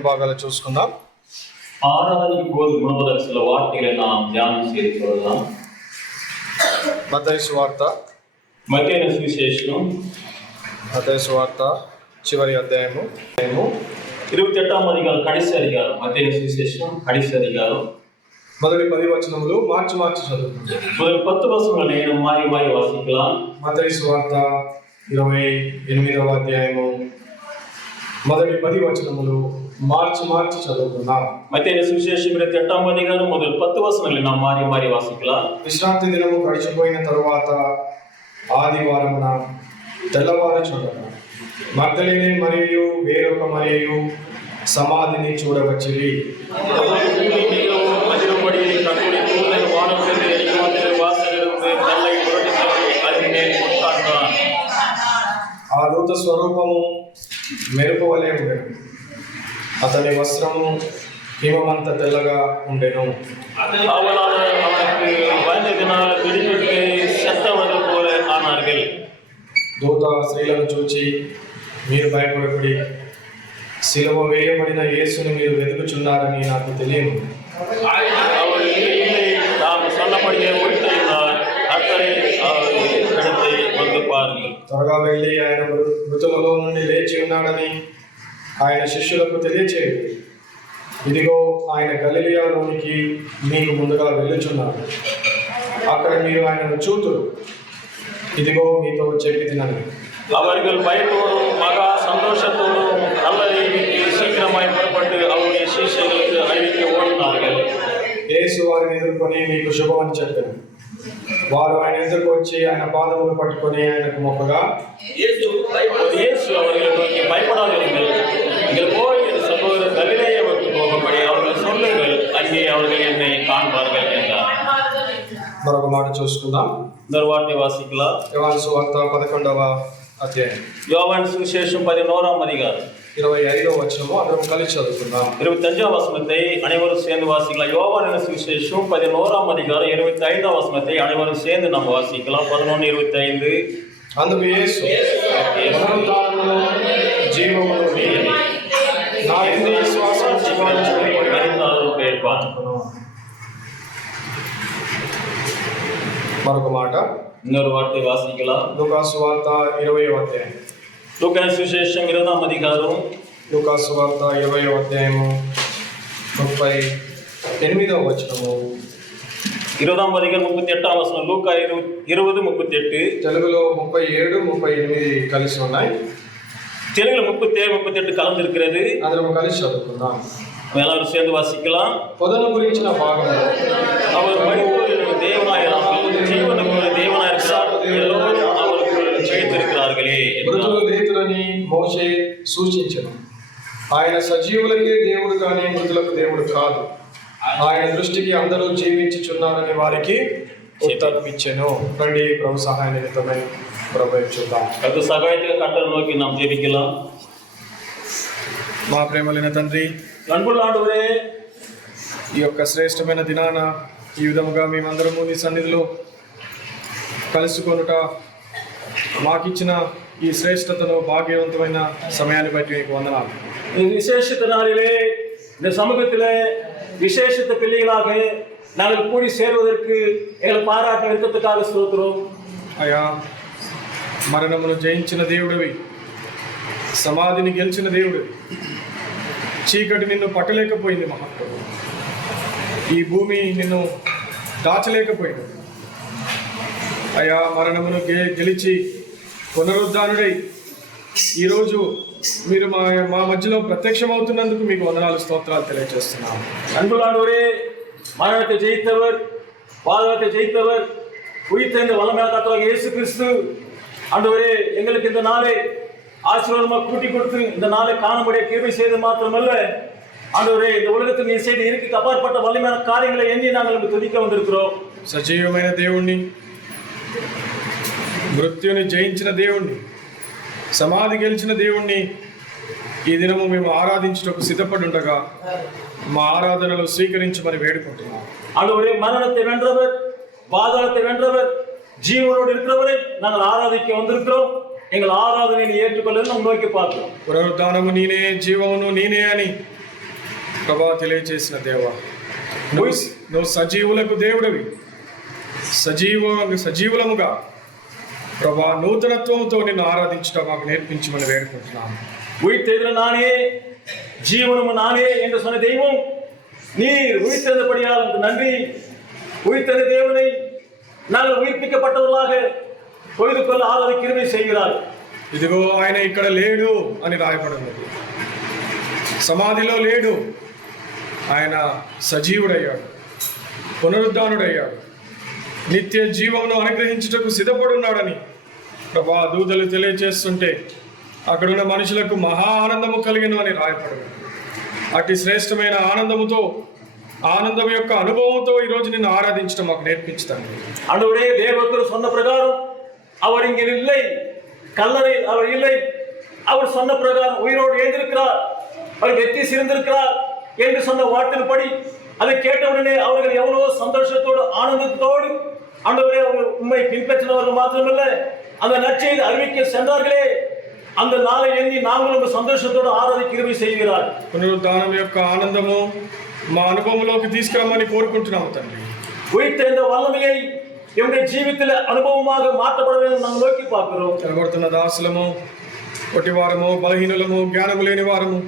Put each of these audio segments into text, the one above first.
లేఖన భాగాలు చూసుకుందాం. ஆராதனைக்கு போது முதல் சில வார்த்தைகளை நாம் தியானம் செய்து கொள்ளலாம். మత్తయి సువార్త மத்தேயு சுவிசேஷம் మత్తయి సువార్త చివరి అధ్యాయము 28వ அதிகாரம் கடைசி அதிகாரம். மத்தேயு சுவிசேஷம் கடைசி அதிகாரம் మొదటి 10 వచనములు మార్చి చదువుకుందాం. முதல் 10 வசனங்களை நாம் மாறி வாசிக்கலாம். మత్తయి సువార్త 28వ అధ్యాయము మొదటి 10 వచనములు మార్చి చదువుకుందాం. மத்தேயு சுவிசேஷம் 28వ அதிகாரம் முதல் 10 వచనங்களை நாம் மாறி వాసిக்கலாம். విశ్రాంతి దినము గడిచిపోయిన తరువాత ఆదివారమున తెల్లవారుచుండగా మగ్దలేనే మరియు వేరొక మరియయు సమాధిని చూడవచ్చిరి. ఆ దూత స్వరూపము మెరుపు వలె ఉండెను. అతని వస్త్రము హిమమంత తెల్లగా ఉండెను. దూత స్త్రీలను చూచి, మీరు భయపడకుడి, శిలువ వేయబడిన యేసుని మీరు వెతుకుచున్నారని నాకు తెలియను. త్వరగా వెళ్ళి ఆయన మృతులలో నుండి లేచి ఉన్నాడని ఆయన శిష్యులకు తెలియచేయండి. ఇదిగో ఆయన గలిలయలోనికి మీకు ముందుగా వెళ్ళుచున్నారు. అక్కడ మీరు ఆయనను చూతురు. ఇదిగో మీతో చెప్పి తినని. அவர்கள் பயத்தோடும் மகா சந்தோஷத்தோடும் நல்லதை சீக்கிரமாய் புறப்பட்டு அவருடைய சீஷர்களுக்கு அறிவிக்க ஓடினார்கள். యేసు వారిని ఎదుర్కొని మీకు శుభం అని చెప్పారు. వారు ఆయన ఎదుర్కొచ్చి వచ్చి ఆయన పాదములు పట్టుకొని ఆయనకు మొక్కగా, యేసు அவர்களை நோக்கி பயப்படாதீர்கள், நீங்கள் போய் என் சகோதரர் கலிலேயாவுக்கு போகும்படி அவர்கள் சொல்லுங்கள், அங்கே அவர்கள் என்னை காண்பார்கள் என்றார். మరొక మాట చూసుకుందాం. వార్త వాసిக்கலாம். యోహాను సువార్త 11వ అధ్యాయం. யோவான் சுவிசேஷம் 11వ அதிகாரம் 25వ వచనము అందరం కలిసి చదువుకుందాం. 25వ వచనத்தை அனைவரும் சேர்ந்து வாசிக்கலாம். யோவான் சுவிசேஷம் 11వ அதிகாரம் 25వ వచనத்தை அனைவரும் சேர்ந்து நாம் வாசிக்கலாம். 11:25. అందుకు యేసు, పునరుత్థానమును జీవమును నేనే. నా యందు విశ్వాసం ఉంచువాడు మరినాడు పేర్పాన్. మరొక మాట இன்னொரு வார்த்தை வாசிக்கலாம். లూకా సువార్త 20వ అధ్యాయం. లూకా సువిశేషం 20వ அதிகாரம். లూకా సువార్త 20వ అధ్యాయము 38వ వచనము. 20వ அதிகாரம் 38వ వచనం. లూకా 20:38. తెలుగులో 37, 38 కలిసి ఉన్నాయి. తెలుగులో 37, 38 கலந்து இருக்கிறது. అందరం కలిసి చదువుకుందాం. எல்லாரும் சேர்ந்து வாசிக்கலாம். పొదను గురించిన భాగంలో அவர் மனிதர்களுக்கு தேவனாயிராமல் ஜீவனுக்கு தேவனாயிருக்கிறார், எல்லோரும் அவருக்கு ஜெயித்திருக்கிறார்களே. మృతులు లేతులని మోషే సూచించెను. ఆయన సజీవులకే దేవుడు కానీ మృతులకు దేవుడు కాదు. ఆయన దృష్టికి అందరూ జీవించుచున్నారని వారికి ఉత్తరం ఇచ్చెను. రండి ప్రభు సహాయ నిమిత్తమై ప్రభు చూద్దాం. அது சகாயத்தை கட்டளை நோக்கி நாம் ஜெபிக்கலாம். మా ప్రేమలైన తండ్రి, அன்புள்ள ஆண்டவரே, ఈ యొక్క శ్రేష్టమైన దినాన ఈ విధముగా మేమందరము నీ సన్నిధిలో కలుసుకొనుట, మాకిచ్చిన ఈ శ్రేష్టతలో భాగ్యవంతమైన సమయాన్ని బట్టి మీకు వందనాలు. இந்த விசேஷத்த நாளிலே இந்த சமூகத்திலே விசேஷத்த பிள்ளைகளாக நாங்கள் கூடி சேருவதற்கு எங்களை பாராட்ட விருப்பத்துக்காக ஸ்தோத்திரம். అయా, మరణమును జయించిన దేవుడివి, సమాధిని గెలిచిన దేవుడు, చీకటి నిన్ను పట్టలేకపోయింది మహాప్రభు, ఈ భూమి నిన్ను దాచలేకపోయింది. అయా, మరణమును గెలిచి పునరుద్ధానుడై ఈరోజు మీరు మా మధ్యలో ప్రత్యక్షమవుతున్నందుకు మీకు వందనాలు, స్తోత్రాలు తెలియజేస్తున్నాము. அன்புள்ளாண்டவரே, மரணத்தை ஜெயித்தவர், பாதாளத்தை ஜெயித்தவர், உயிர்த்தெழுந்த வல்லமையான கர்த்தராகிய இயேசு கிறிஸ்து ஆண்டவரே, எங்களுக்கு இந்த நாளை ஆசீர்வாதமாக கூட்டி கொடுத்து இந்த நாளை காணும்படிய கிருபை செய்து மாத்திரமல்ல ஆண்டவரே, இந்த உலகத்தில் நீ செய்த இருக்கு அப்பாற்பட்ட வல்லமையான காரியங்களை எண்ணி நாங்கள் துதிக்க வந்திருக்கிறோம். సజీవమైన దేవుణ్ణి, మృత్యుని జయించిన దేవుణ్ణి, సమాధి గెలిచిన దేవుణ్ణి ఈ దినము మేము ఆరాధించుటకు సిద్ధపడి ఉండగా మా ఆరాధనలు స్వీకరించమని వేడుకుంటున్నాం. ஆண்டவரே, மரணத்தை வென்றவர், பாதாளத்தை வென்றவர், ஜீவனோடு இருக்கிறவரை நாங்கள் ஆராதிக்க வந்திருக்கிறோம். எங்கள் ஆராதனையை ஏற்றுக்கொள்ள நாம் நோக்கி பார்க்கிறோம். పునరుద్ధానము నీనే, జీవమును నీనే అని ప్రభా తెలియచేసిన దేవా, నువ్వు సజీవులకు దేవుడివి. సజీవులముగా ప్రభా నూతనత్వంతో నిన్ను ఆరాధించడం మాకు నేర్పించమని వేడుకుంటున్నాను. உயிர்த்தெழுந்த நானே ஜீவனும் நானே என்று சொன்ன தெய்வம், நீர் உயிர்த்தெழுந்தபடியால் நன்றி. உயிர்த்தெழுந்த தேவனை நாங்கள் உயிர்ப்பிக்கப்பட்டவர்களாக பொழுது கொள்ள ஆராதி கிருபை செய்கிறார். ఇదిగో ఆయన ఇక్కడ లేడు అని రాయబడినది. సమాధిలో లేడు, ఆయన సజీవుడయ్యాడు, పునరుద్ధానుడయ్యాడు, నిత్య జీవమును అనుగ్రహించుటకు సిద్ధపడున్నాడని ప్రభా దూతలు తెలియజేస్తుంటే అక్కడున్న మనుషులకు మహా ఆనందము కలిగిన అని రాయపడింది. అట్టి శ్రేష్టమైన ఆనందం యొక్క అనుభవంతో ఈరోజు నిన్ను ఆరాధించడం మాకు నేర్పించుతాను. ஆண்டவரே, தேவதூதர் சொன்ன பிரகாரம் அவர் இங்கே இல்லை, கல்லறையில் அவர் இல்லை. அவர் சொன்ன பிரகாரம் உயிரோடு எழுந்திருக்கிறார், அவர் வெற்றி சிறந்திருக்கிறார் என்று சொன்ன வார்த்தையின்படி அதை கேட்டவுடனே அவர்கள் எவ்வளவோ சந்தோஷத்தோடு ஆனந்தத்தோடு ஆண்டவரே அவர்கள் உண்மை பின்பற்றினவர்கள் மாத்திரமல்ல, அந்த நற்செய்தி அறிவிக்க சென்றார்களே, அந்த நாளை எண்ணி நாங்களும் సంతోషத்தోடு ఆరాధించి கிருபை செய்கிறார். పునరుద్ధానం యొక్క ఆనందము మా అనుభవంలోకి తీసుకురమ్మని కోరుకుంటున్నాము తండ్రి. உயிர்த்தெழுந்த வல்லமையை என்னுடைய జీవితంలో అనుభవமாக மாற்றப்பட வேண்டும் நாம் நோக்கி பார்க்கிறோம். కనబడుతున్న దాసులము, కొట్టివారము, బలహీనులము, జ్ఞానము లేని వారము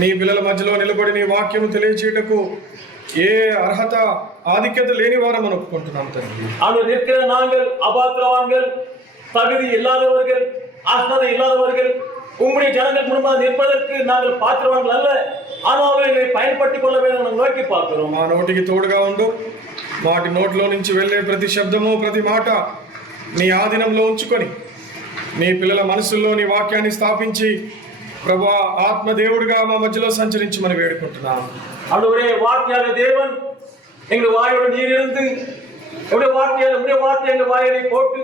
నీ పిల్లల మధ్యలో నిలబడి నీ వాక్యము తెలియచేయటకు ఏ అర్హత ఆధిక్యత లేని వారం అని ఒప్పుకుంటున్నాం తండ్రి. அங்கு நிற்கிற நாங்கள் அபாத்திரவான்கள், தகுதி இல்லாதவர்கள், ஆஸ்பதை இல்லாதவர்கள், உம்முடைய ஜனங்கள் முன்பாக நிற்பதற்கு நாங்கள் பாத்திரவான்கள் அல்ல. ஆனால் எங்களை பயன்படுத்திக் கொள்ள வேண்டும் நோக்கி பார்க்கிறோம். మా నోటికి తోడుగా ఉండు. వాటి నోట్లో నుంచి వెళ్ళే ప్రతి శబ్దము, ప్రతి మాట నీ ఆధీనంలో ఉంచుకొని నీ పిల్లల మనసుల్లో నీ వాక్యాన్ని స్థాపించి ప్రభా ఆత్మదేవుడిగా మా మధ్యలో సంచరించమని వేడుకుంటున్నాను. ஆண்டவரே, வார்த்தையாக தேவன் எங்கள் வாயோடு நீர் இருந்து உடைய வார்த்தை எங்கள் வாயை போட்டு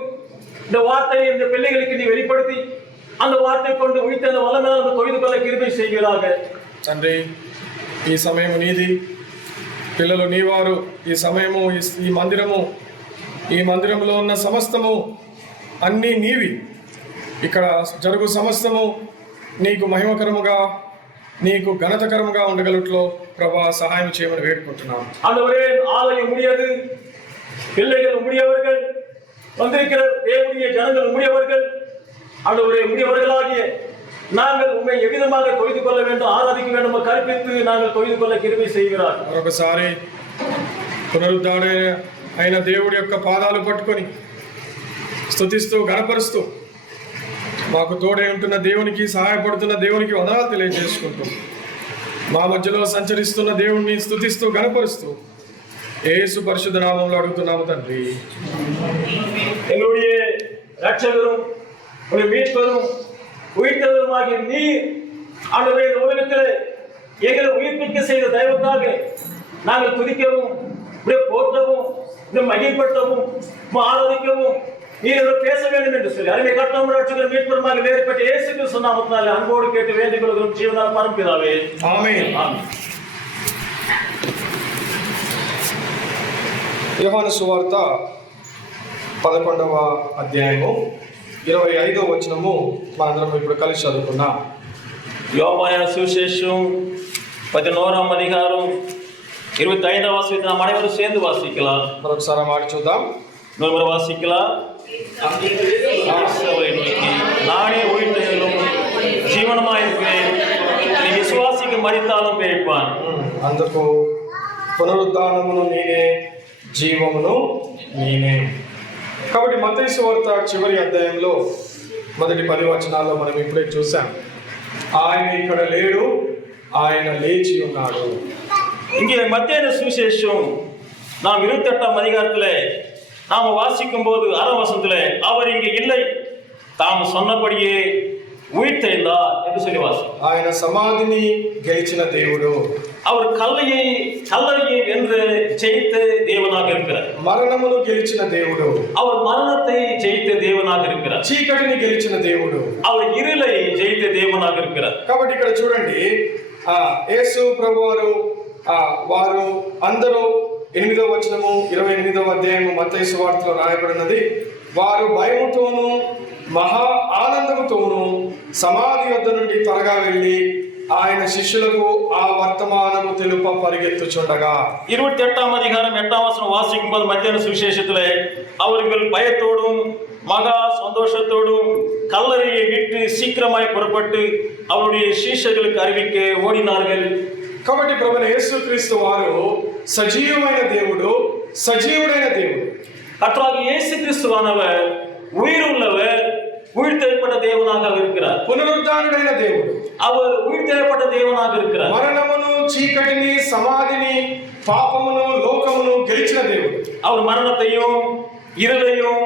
இந்த வார்த்தையை இந்த பிள்ளைகளுக்கு நீ வெளிப்படுத்தி அந்த வார்த்தை கொண்டு உயிர்த்தெழுந்த வல்லமையால் தொழுது கொள்ள கிருபை செய்கிறார்கள். తండ్రి, ఈ సమయము నీది, పిల్లలు నీవారు. ఈ సమయము, ఈ మందిరంలో ఉన్న సమస్తము అన్నీ నీవి. ఇక్కడ జరుగు సమస్తము నీకు మహిమకరముగా, నీకు ఘనతకరముగా ఉండగలుగుట్లో ప్రభా సహాయం చేయమని వేడుకుంటున్నాను. ஆண்டவரே, ஆலயம் முடியாது, பிள்ளைகள் முடியவர்கள், வந்திருக்கிற தேவனுடைய ஜனங்கள் முடியவர்கள். ஆண்டவரே, முடியவர்களாகிய நாங்கள் உண்மை எவ்விதமாக தொழுது கொள்ள வேண்டும், ஆராதிக்க வேண்டும் கற்பித்து நாங்கள் தொழுது கொள்ள கிருபை செய்கிறார். మరొకసారి పునరుద్ధాడే అయిన దేవుడి యొక్క పాదాలు పట్టుకొని స్తుతిస్తూ గణపరుస్తూ మాకు తోడై ఉంటున్న దేవునికి, సహాయపడుతున్న దేవునికి వందనాలు తెలియజేసుకుంటూ మా మధ్యలో సంచరిస్తున్న దేవుణ్ణి స్తుతిస్తూ గణపరుస్తూ యేసు పరిశుద్ధ నామములో అడుగుతున్నాము తండ్రి. எங்களுடைய ரட்சகரும் மீட்பரும் உயிர்த்தவருமாகிய நீர் ஆண்டவரே, இந்த உலகத்தில் எங்களை உயிர்ப்பிக்க செய்த தெய்வத்தாக நாங்கள் துதிக்கவும், போற்றவும், மகிழ்படுத்தவும், ஆராதிக்கவும் நீர் பேச வேண்டும் என்று சொல்லி அருமை கர்த்தரும் ரட்சகரும் மீட்பருமாக வேறுபட்ட இயேசு கிறிஸ்து நாமத்தினாலே அன்போடு கேட்டு வேண்டிக் கொள்கிறோம் ஜீவனான பரம்பிதாவே, ஆமென். యోహాను సువార్త 11వ అధ్యాయము 25వ వచనము మనందరం ఇప్పుడు కలిసి చదువుకున్నాం. யோவான் சுவிசேஷம் 11ஆம் அதிகாரம் 25ஆம் வசனத்தை நாம் அனைவரும் சேர்ந்து வாசிக்கலாம். మరొకసారి మాట చూద్దాం. இன்னொரு வாசிக்கலாம். நானே உயிர்த்தெழுதலும் ஜீவனமாயிருக்கிறேன், நீ விசுவாசிக்கு மரித்தாலும் பிழைப்பான். అందుకు పునరుద్ధానమును నేనే, జీవమును నేనే. కాబట్టి మత్తయి సువార్త చివరి అధ్యాయంలో మొదటి 10 వచనాల్లో మనం ఇప్పుడే చూసాం. ఆయన ఇక్కడ లేడు, ఆయన లేచి ఉన్నాడు. இங்கே மத்தேயு சுவிசேஷம் நாம் 28ஆம் அதிகாரத்தில் நாம் வாசிக்கும் போது 6ஆம் வசனத்தில் அவர் இங்கே இல்லை, தாம் சொன்னபடியே உயிர்த்தெழுந்தார் என்று சொல்லி வாசிக்கிறோம். ఆయన సమాధిని గెలిచిన దేవుడు, அவர் கல்லறையை வென்று ஜெயித்த தேவனாக இருக்கிறார். మరణమును గెలిచిన దేవుడు, அவர் மரணத்தை ஜெயித்த தேவனாக இருக்கிறார். చీకటిని గెలిచిన దేవుడు, அவர் இருளை ஜெயித்த தேவனாக இருக்கிறார். కాబట్టి ఇక్కడ చూడండి, యేసు ప్రభువారు వారు అందరూ 8వ వచనము 28వ అధ్యాయము మత్తయి సువార్తలో రాయబడినది, వారు భయముతోనూ మహా ఆనందముతోనూ సమాధి వద్ద నుండి త్వరగా వెళ్ళి ఆయన శిష్యులకు ఆ వర్తమానము తెలుప పరిగెత్తుచుండగా 28ஆம் அதிகாரம் 8ஆம் வசனம் வாசிக்கும் போது மத்தியான சுவிசேஷத்திலே அவர்கள் பயத்தோடும் மகா சந்தோஷத்தோடும் கல்லறையை விட்டு சீக்கிரமாய் புறப்பட்டு அவருடைய சீஷர்களுக்கு அறிவிக்க ஓடினார்கள். కాబట్టి ప్రభువైన యేసుక్రీస్తు వారు సజీవమైన దేవుడు, సజీవుడైన దేవుడు. கர்த்தராகிய இயேசு கிறிஸ்துவானவர் உயிருள்ளவர், உயிர்த்தெழுப்பட்ட தேவனாக இருக்கிறார். పునరుద్ధానుడైన దేవుడు. அவர் உயிர்த்தெழுப்பட்ட தேவனாக இருக்கிறார். మరణమును, చీకటిని, సమాధిని, పాపమును, లోకమును గెలిచిన దేవుడు. அவர் மரணத்தையும் இருளையும்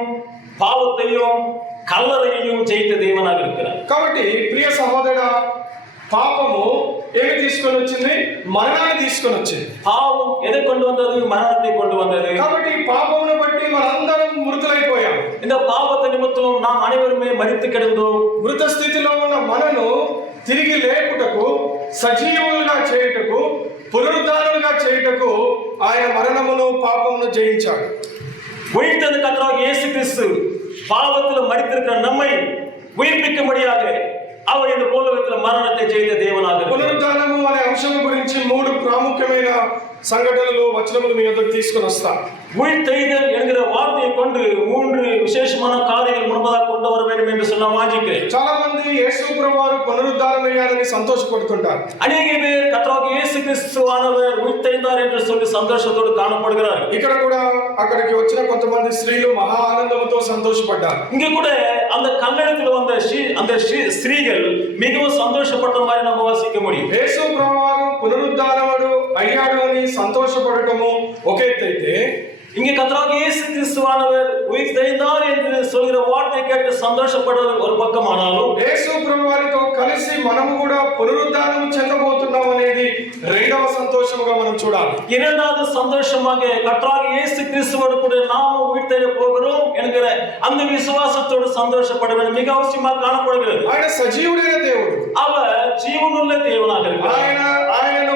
பாவத்தையும் கல்லறையையும் ஜெயித்த தேவனாக இருக்கிறார். కాబట్టి ప్రియ సహోదరుడా, పాపము ఏమి తీసుకొని వచ్చింది? మరణాన్ని తీసుకొని వచ్చింది. பாவம் எதை கொண்டு வந்தது? மரணத்தை கொண்டு வந்தது. కాబట్టి పాపమును బట్టి మనందరం మృతులైపోయాం. இந்த பாவத்தை நிமித்தம் நாம் அனைவருமே மரித்து கிடந்தோம். మృత స్థితిలో ఉన్న మనను తిరిగి లేపుటకు, సజీవులుగా చేయుటకు, పునరుద్ధానులుగా చేయుటకు ఆయన మరణమును, పాపమును జయించాడు. உயிர்த்தெழுந்த கர்த்தராகிய இயேசு கிறிஸ்து பாவத்தில் மரித்திருக்கிற நம்மை உயிர்ப்பிக்கும்படியாக அவர் இந்த பூலோகத்தில் மரணத்தை ஜெயித்த தேவனாக இருக்கிறார். పునరుద్ధానము అనే అంశం గురించి 3 ప్రాముఖ్యమైన సంఘటనలు, వచనములు మీ వద్దకు తీసుకొని వస్తా. உயிர்த்தெழுதல் என்கிற வார்த்தையை கொண்டு 3 விசேஷமான காரியங்கள் முன்பதாக கொண்டு வர வேண்டும் என்று சொல்ல வாஞ்சிக்கிறேன். చాలా మంది యేసు ప్రభువారు పునరుద్ధానమయ్యారని సంతోషపడుతుంటారు. அநேக பேர் கர்த்தராகிய இயேசு கிறிஸ்துவானவர் உயிர்த்தெழுந்தார் என்று சொல்லி சந்தோஷத்தோடு காணப்படுகிறார். ఇక్కడ కూడా అక్కడికి వచ్చిన కొంతమంది స్త్రీలు మహా ఆనందంతో సంతోషపడ్డారు. இங்க கூட அந்த கல்லறையில் வந்த அந்த ஸ்திரீகள் மிகவும் சந்தோஷப்பட்ட மாதிரி நம்ம வாசிக்க முடியும். యేసు ప్రభువారు పునరుద్ధానముడు అయ్యాడు అని సంతోషపడటము ఒక ఎత్తైతే, இங்க கர்த்தராகிய இயேசு கிறிஸ்துவானவர் உயிர்த்தெழுந்தார் என்று சொல்கிற வார்த்தை கேட்டு சந்தோஷப்படுவது ஒரு பக்கமானாலும், యేసు ప్రభువారితో కలిసి మనము కూడా పునరుద్ధానం చెందబోతున్నాం అనేది రెండవ సంతోషముగా మనం చూడాలి. இரண்டாவது சந்தோஷமாக கர்த்தராகிய இயேசு கிறிஸ்துவோடு கூட நாமும் உயிர்த்தெழ போகிறோம் என்கிற அந்த விசுவாசத்தோடு சந்தோஷப்பட வேண்டும். மிக அவசியமாக காணப்படுகிறது. ఆయన సజీవుడైన దేవుడు. அவர் ஜீவனுள்ள தேவனாக இருக்கிறார். ఆయనను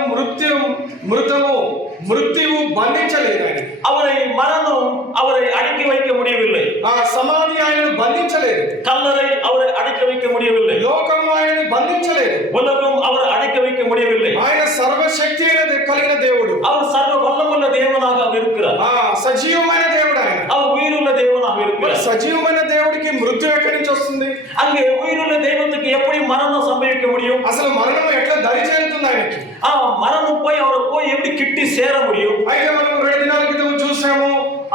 మృత్యువు బంధించలేదు. அவரை மரணம் அவரை அடக்கி வைக்க முடியவில்லை. ఆ సమాధి ఆయనను బంధించలేదు. கல்லறை அவரை அடக்கி வைக்க முடியவில்லை. లోకం ఆయనను బంధించలేదు. உலகம் அவரை அடக்கி வைக்க முடியவில்லை. ఆయన సర్వశక్తి కలిగిన దేవుడు. அவர் சர்வ வல்லமுள்ள தேவனாக அவர் இருக்கிறார். సజీవమైన దేవుడు ఆయన. அவர் உயிருள்ள தேவனாக இருக்கிறார். సజీవమైన దేవుడికి మృత్యు ఎక్కడి నుంచి వస్తుంది? அங்கே உயிருள்ள தெய்வத்துக்கு எப்படி மரணம் சம்பவிக்க முடியும்? అసలు మరణం ఎట్లా దరి చేరుతుంది ఆయనకి? மரணம் போய் அவரை போய் எப்படி கிட்டி சேர முடியும்? అయితే మనం 2 దినాల క్రితం చూసాము,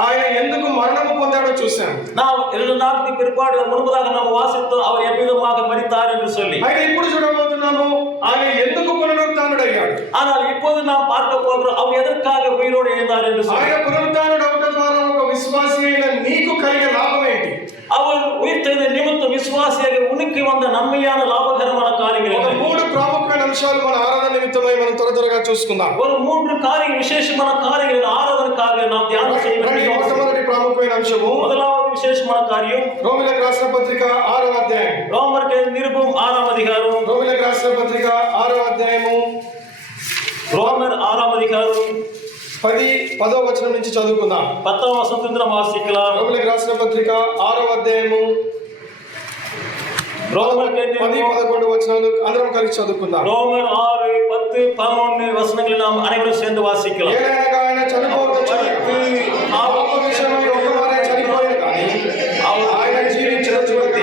ఆయన ఎందుకు మరణము పొందాడో చూసాము. நாம் 2 நாட்களுக்கு பிற்பாடு முன்பதாக நாம் வாசித்தோம் அவர் எவ்விதமாக மரித்தார் என்று சொல்லி. అయితే ఇప్పుడు చూడబోతున్నాము ఆయన ఎందుకు పునరుత్థానుడయ్యాడు. ஆனால் இப்போது நாம் பார்க்க போகிறோம் அவர் எதற்காக உயிரோடு எழுந்தார் என்று சொல்லி. ఆయన పునరుత్థానుడు అవడం ద్వారా ఒక విశ్వాసి అయిన నీకు కలిగే లాభం ఏంటి? அவர் உயிர்த்தெழுந்த நிமித்தம் விசுவாசியாக உனக்கு வந்த நன்மையான லாபகரமான காரியங்கள் ఒక 3 ప్రాముఖ్యమైన అంశాలు మన ఆరాధన నిమిత్తమై మనం త్వరగా చూసుకుందాం. ஒரு 3 காரியம் விசேஷமான காரியங்கள் ஆராதனைக்காக நாம் தியானம் செய்ய வேண்டும். మొదటి ప్రాముఖ్యమైన అంశము, முதலாவது விசேஷமான காரியம் రోమీయులకు రాసిన పత్రిక 6వ అధ్యాయం. ரோமருக்கு நிருபம் 6ஆம் அதிகாரம். రోమీయులకు రాసిన పత్రిక 6వ అధ్యాయము ரோமர் 6ஆம் அதிகாரம் 10వ వచనం నుంచి చదువుకుందాం. 10ஆம் வசனத்திலிருந்து வாசிக்கலாம். రోమీయులకు రాసిన పత్రిక 6వ అధ్యాయము ரோமருக்கு 10-11 వచనాలు అందరం కలిసి చదువుకుందాం. ரோமர் 6, 10, 11 వచనங்களை நாம் అனைవரும் சேர்ந்து వాసిக்கலாம். ఏలైనగా ఆయన చనిపోవచ్చునని పాప విషయమై ఒకమారే చనిపోయాడు కానీ ఆయన జీవించుచున్నది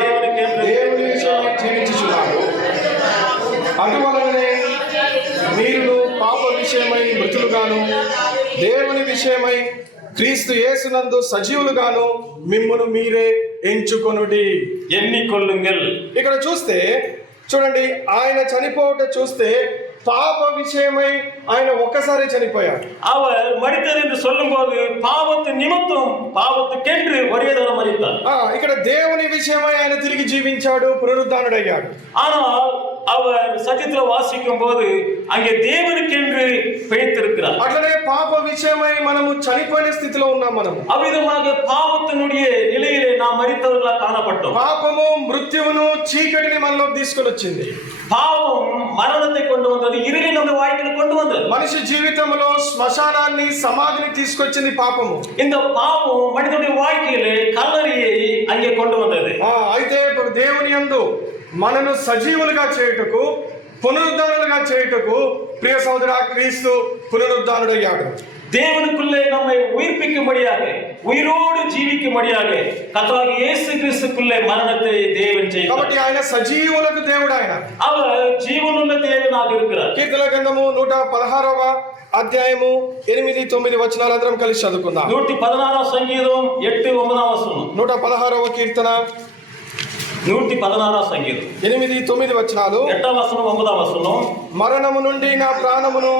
దేవుని విషయమై జీవించుచున్నాడు. అందువలనే మీరు పాప విషయమై మృతులుగాను దేవుని విషయమై క్రీస్తు యేసునందు సజీవులుగాను మిమ్మును మీరే ఎంచుకొనుడి. ఎన్నికొల్లుంగల్. ఇక్కడ చూడండి, ఆయన చనిపోవట చూస్తే పాప విషయమై ఆయన ఒక్కసారి చనిపోయారు. அவர் மரித்தார் என்று சொல்லும்போது பாவத்து நிமித்தம் பாவத்துக்கென்று ஒரே தடவை மரித்தார். ఇక్కడ దేవుని విషయమై ఆయన తిరిగి జీవించాడు, పునరుద్ధానుడయ్యాడు. ஆனால் அவர் சத்தியத்தில் வாசிக்கும் போது அங்கே தேவனுக்கென்று பெயர்த்திருக்கிறார். అట్లనే పాప విషయమై మనము చనిపోయిన స్థితిలో ఉన్నాం. మనము அவ்விதமாக பாவத்தினுடைய நிலையிலே நாம் மரித்தவர்களாக காணப்பட்டோம். పాపము మృత్యువును చీకటిని మనలోకి తీసుకొని వచ్చింది. பாவம் மரணத்தை கொண்டு வந்தது, இருளை நம்ம வாழ்க்கையில் கொண்டு வந்தது. మనిషి జీవితంలో శ్మశానాన్ని, సమాధిని తీసుకొచ్చింది పాపము. இந்த பாவம் மனிதனுடைய வாழ்க்கையிலே கல்லறையை அங்கே கொண்டு வந்தது. అయితే దేవుని యందు మనను సజీవులుగా చేయుటకు, పునరుద్ధానులుగా చేయుటకు ప్రియ సోదరా క్రీస్తు పునరుద్ధానుడయ్యాడు. தேவனுக்குள்ளே நம்மை உயிர்ப்பிக்கும்படியாக, உயிரோடு ஜீவிக்கும்படியாக கர்த்தராகிய இயேசு கிறிஸ்துக்குள்ளே மரணத்தை தேவன் செய்தார். కాబట్టి ఆయన సజీవులకు దేవుడు. ఆయన அவர் ஜீவனுள்ள தேவனாக இருக்கிறார். కీర్తన గ్రంథము 116వ అధ్యాయము 8-9 వచనాలు అందరం కలిసి చదువుకుందాం. 116వ సంగీతం 8-9 వచనం. 116వ కీర్తన 116వ సంగీతం 8-9 వచనాలు. 8వ వచనం 9వ వచనం. మరణము నుండి నా ప్రాణమును,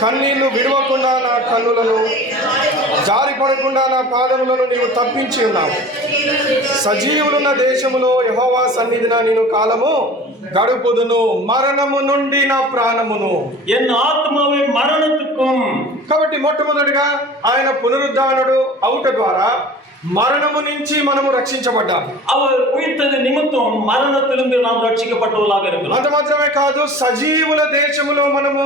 కన్నీళ్లు విడవకుండా నా కన్నులను, జారిపడకుండా నా పాదములను నీవు తప్పించి ఉన్నావు. సజీవులున్న దేశములో యెహోవా సన్నిధిన నేను కాలము గడుపుదును. మరణము నుండి నా ప్రాణమును, என் ஆத்மாவை மரணத்துக்கும். కాబట్టి మొట్టమొదటిగా ఆయన పునరుద్ధానుడు అవుట ద్వారా మరణము నుంచి మనము రక్షించబడ్డాము. அவர் உயிர்த்தது நிமித்தம் மரணத்திலிருந்து நாம் ரட்சிக்கப்பட்டவர்களாக இருக்கிறோம். అంత మాత్రమే కాదు, సజీవుల దేశములో మనము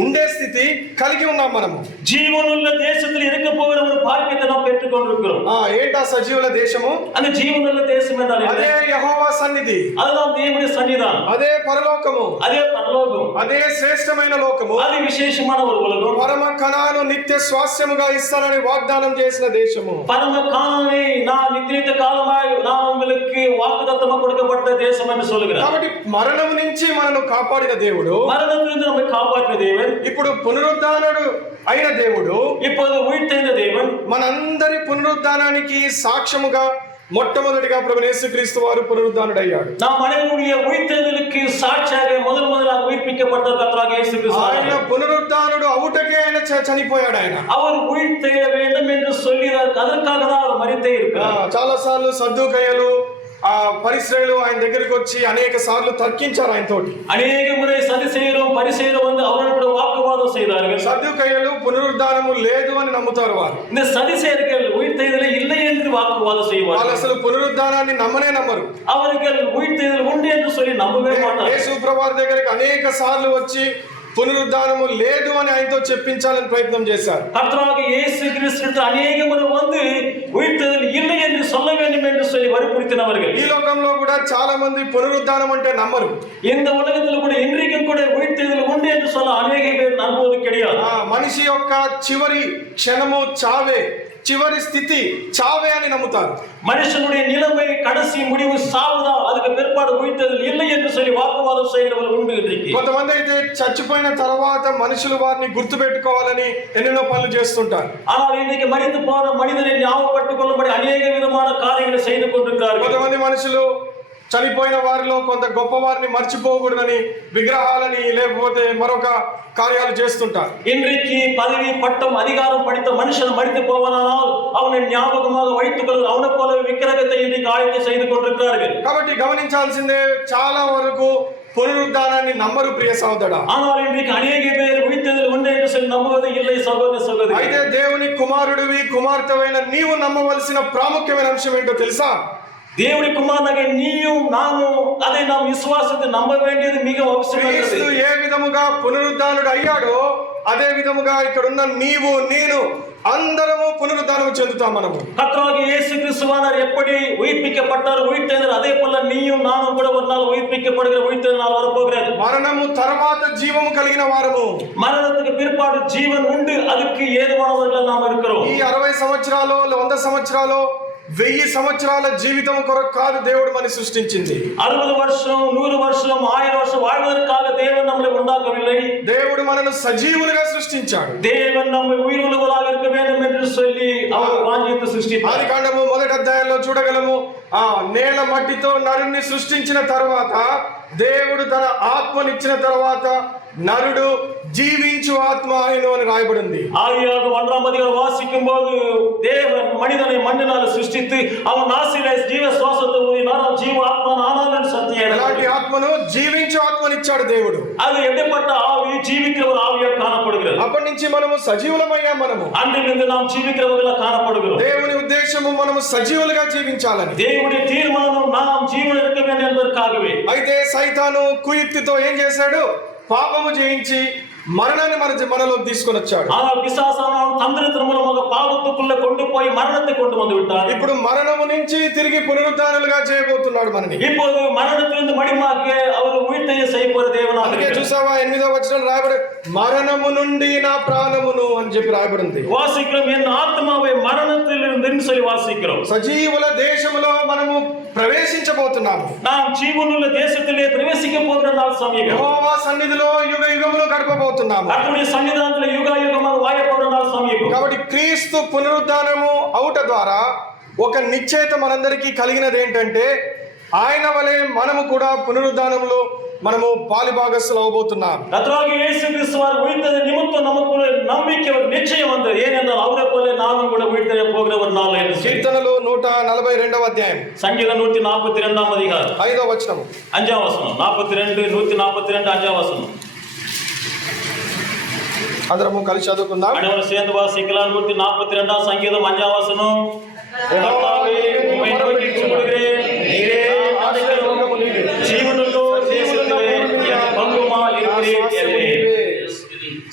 ఉండే స్థితి కలిగి ఉన్నాం. మనము ஜீவனுள்ள தேசத்தில் இருக்க போகிற ஒரு பாக்கியத்தை நாம் பெற்றுக் கொண்டிருக்கிறோம். ఏంటా సజీవుల దేశము? அந்த ஜீவனுள்ள தேசம் என்றால் என்ன? అదే యెహోవా సన్నిధి, அதுதான் தேவனுடைய சன்னிதானம், అదే పరలోకము, அதே பரலோகம், అదే శ్రేష్టమైన లోకము, அது విశేషமான ஒரு உலகம். పరమ కనాను నిత్య స్వాస్యముగా ఇస్తానని వాగ్దానం చేసిన దేశము. பரம கானானை நான் நித்திய காலமாய் நான் உங்களுக்கு வாக்குத்தத்தமாக கொடுக்கப்பட்ட தேசம் என்று சொல்லுகிறார். కాబట్టి మరణము నుంచి మనను కాపాడిన దేవుడు, மரணத்திலிருந்து நம்மை காப்பாற்றின தேவன், ఇప్పుడు పునరుద్ధానుడు అయిన దేవుడు, இப்போது உயிர்த்தெழுந்த தேவன், మనందరి పునరుద్ధానానికి సాక్ష్యముగా మొట్టమొదటిగా ప్రభువైన యేసుక్రీస్తు వారు పునరుద్ధానుడయ్యాడు. நாம் அனைவருடைய உயிர்த்தெழுதலுக்கு சாட்சியாக முதலாக உயிர்ப்பிக்கப்பட்ட கர்த்தராகிய இயேசு கிறிஸ்து. ఆయన పునరుద్ధానుడు అవుటకే ఆయన చనిపోయాడు. ఆయన அவர் உயிர்த்தெழ வேண்டும் என்று சொல்லி அதற்காக தான் அவர் மரித்தே இருக்கிறார். చాలా సార్లు సద్దుకయ్యలు, పరిశ్రమలు ఆయన దగ్గరికి వచ్చి అనేక సార్లు తర్కించారు ఆయనతోటి. அநேக முறை சதுசேயரும் பரிசேயரும் வந்து அவரோடு வாக்குவாதம் செய்தார்கள். సద్దుకయ్యలు పునరుద్ధానము లేదు అని నమ్ముతారు వారు. இந்த சதுசேயர்கள் உயிர்த்தெழுதல் இல்லை என்று வாக்குவாதம் செய்வார்கள். వాళ్ళు అసలు పునరుద్ధానాన్ని నమ్మనే నమ్మరు. அவர்கள் உயிர்த்தெழுதல் உண்டு என்று சொல்லி நம்பவே மாட்டார்கள். యేసు ప్రభువారి దగ్గరికి అనేక సార్లు వచ్చి పునరుద్ధానము లేదు అని ఆయనతో చెప్పించాలని ప్రయత్నం చేశారు. கர்த்தராகிய இயேசு கிறிஸ்து அநேக முறை வந்து உயிர்த்தெழுதல் இல்லை என்று சொல்ல வேண்டும் என்று சொல்லி வற்புறுத்தினவர்கள். ఈ లోకంలో కూడా చాలా మంది పునరుద్ధానం అంటే నమ్మరు. இந்த உலகத்தில் கூட இன்றைக்கும் கூட உயிர்த்தெழுதல் உண்டு என்று சொல்ல அநேக பேர் நம்புவது கிடையாது. మనిషి యొక్క చివరి క్షణము చావే, చివరి స్థితి చావే అని నమ్ముతారు. மனுஷனுடைய நிலைமை கடைசி முடிவு சாவுதான், அதுக்கு பிற்பாடு உயிர்த்தெழுதல் இல்லை என்று சொல்லி வாக்குவாதம் செய்கிறவர்கள் உண்டு. இன்றைக்கு కొంతమంది అయితే చచ్చిపోయిన తర్వాత మనుషులు వారిని గుర్తు పెట్టుకోవాలని ఎన్నెన్నో పనులు చేస్తుంటారు. ஆனால் இன்னைக்கு மரித்து போன மனிதனை ஞாபகப்பட்டுக் கொள்ளும்படி அநேக விதமான காரியங்களை செய்து கொண்டிருக்கிறார்கள். కొంతమంది మనుషులు చనిపోయిన వారిలో కొంత గొప్ప వారిని మర్చిపోకూడదని విగ్రహాలని లేకపోతే మరొక కార్యాలు చేస్తుంటారు. இன்றைக்கு பதவி பட்டம் அதிகாரம் படித்த மனுஷன் மரித்து போவனால் அவனை ஞாபகமாக வைத்துக் கொள்ள அவனை போல விக்கிரகத்தை இன்றைக்கு ஆயத்தம் செய்து கொண்டிருக்கிறார்கள். కాబట్టి గమనించాల్సిందే, చాలా వరకు పునరుద్ధానాన్ని నమ్మరు ప్రియ సహోదరా. ஆனால் இன்றைக்கு அநேக பேர் உயிர்த்தெழுதல் உண்டு என்று சொல்லி நம்புவது இல்லை சகோதர சகோதரி. అయితే దేవుని కుమారుడివి, కుమార్తెవైన నీవు నమ్మవలసిన ప్రాముఖ్యమైన అంశం ఏంటో తెలుసా? தேவனுடைய குமாரனாக நீயும் நானும் அதை நாம் விசுவாசத்தை நம்ப வேண்டியது மிக அவசியமானது. క్రీస్తు ఏ విధముగా పునరుద్ధానుడు అయ్యాడో అదే విధముగా ఇక్కడ ఉన్న నీవు నేను అందరము పునరుద్ధానం చెందుతాం. మనము கர்த்தராகிய இயேசு கிறிஸ்துவானவர் எப்படி உயிர்ப்பிக்கப்பட்டார், உயிர்த்தெழுந்தார், அதே போல நீயும் நானும் கூட ஒரு நாள் உயிர்ப்பிக்கப்படுகிற உயிர்த்தெழுந்த நாள் வரப்போகிறது. మరణము తర్వాత జీవము కలిగిన వారము. மரணத்துக்கு பிற்பாடு ஜீவன் உண்டு, அதுக்கு ஏதுவானவர்கள் நாம் இருக்கிறோம். ఈ 60 సంవత్సరాలు 100 సంవత్సరాలు 1000 సంవత్సరాల జీవితం కొరకు కాదు దేవుడు మనని సృష్టించింది. 60 வருஷம் 100 வருஷம் 1000 வருஷம் வாழ்வதற்காக தேவன் நம்மை உண்டாக்கவில்லை. దేవుడు మనను సజీవులుగా సృష్టించాడు. தேவன் நம்மை உயிருள்ளவர்களாக இருக்க வேண்டும் என்று சொல்லி அவர் வாஞ்சித்து సృష్టించారు. ఆదికాండము 1వ అధ్యాయంలో చూడగలము, నేల మట్టితో నరుణ్ణి సృష్టించిన తర్వాత దేవుడు తన ఆత్మనిచ్చిన తర్వాత నరుడు జీవించు ఆత్మ అయిను అని రాయబడింది. ஆதியாகமம் 1ஆம் அதிகாரம் வாசிக்கும் போது தேவன் மனிதனை மண்ணினால் சிருஷ்டித்து அவன் நாசிலே ஜீவ சுவாசத்தை ஊதினார், ஜீவ ஆத்மா ஆனான் என்று சத்தியம். అలాంటి ఆత్మను జీవించు ఆత్మనిచ్చాడు దేవుడు. அது எப்படிப்பட்ட ஆவி? ஜீவிக்கிற ஒரு ஆவியாக காணப்படுகிறது. అప్పటి నుంచి మనము సజీవులమయ్యాం. మనము அன்றிலிருந்து நாம் ஜீவிக்கிறவர்களாக காணப்படுகிறோம். దేవుని ఉద్దేశము మనము సజీవులుగా జీవించాలని. దేవుடைய தீர்மானம் நாம் ஜீவன் இருக்க வேண்டும் என்பதற்காகவே. అయితే సైతాను కుయుక్తితో ఏం చేశాడు? పాపము చేయించి మరణాన్ని మనలోకి తీసుకొని వచ్చాడు. ஆனால் பிசாசானவன் அவன் தந்திரத்தின் மூலமாக பாவத்துக்குள்ள கொண்டு போய் மரணத்தை கொண்டு வந்து விட்டான். ఇప్పుడు మరణము నుంచి తిరిగి పునరుద్ధానులుగా చేయబోతున్నాడు మనని. இப்போது மரணத்திலிருந்து மடிமாக்க அவர் உயிர்த்தெழ செய்ய போற தேவனாக అందుకే இருக்கிறார். చూసావా 8వ వచనం రాయబడి మరణము నుండి నా ప్రాణమును అని చెప్పి రాయబడింది. வாசிக்கிறோம் என் ஆத்மாவை மரணத்திலிருந்து சொல்லி வாசிக்கிறோம். సజీవుల దేశములో మనము ప్రవేశించబోతున్నాము. நாம் ஜீவனுள்ள தேசத்திலே பிரவேசிக்க போகிற நாள் சமீபம். యెహోవా సన్నిధిలో యుగ యుగములు గడపబోతున్నాము. கர்த்தருடைய சன்னிதானத்திலே யுகாயுகமாக வாழ போகிற நாள் சமீபம். కాబట్టి క్రీస్తు పునరుద్ధానము అవుట ద్వారా ఒక నిశ్చయత మనందరికీ కలిగినది ఏంటంటే ఆయన వలె మనము కూడా పునరుద్ధానములో మనము పాలిభాగస్తులు అవబోతున్నాం. கர்த்தராகிய இயேசு கிறிஸ்துவார் உயிர்த்தது நிமித்தம் நமக்குள்ள நம்பிக்கை ஒரு நிச்சயம் வந்தது. ஏனென்றால் அவரை போல நாமும் கூட உயிர்த்தெழ போகிற ஒரு நாள் என்று కీర్తనలు 142వ అధ్యాయం சங்கீதம் 142ஆம் அதிகாரம் 5వ వచనం 5ஆம் வசனம் 42 142 5ஆம் வசனம் అందరము కలిసి చదువుకుందాం. அனைவரும் சேர்ந்து வாசிக்கலாம். 142ஆம் சங்கீதம் 5ஆம் வசனம். கர்த்தாவே, உம்மை நோக்கி கூப்பிடுகிறேன். நீரே ஆதிக்கமும் ஜீவனுள்ளோ தேசத்திலே என் பங்குமாய் இருக்கிறீர்.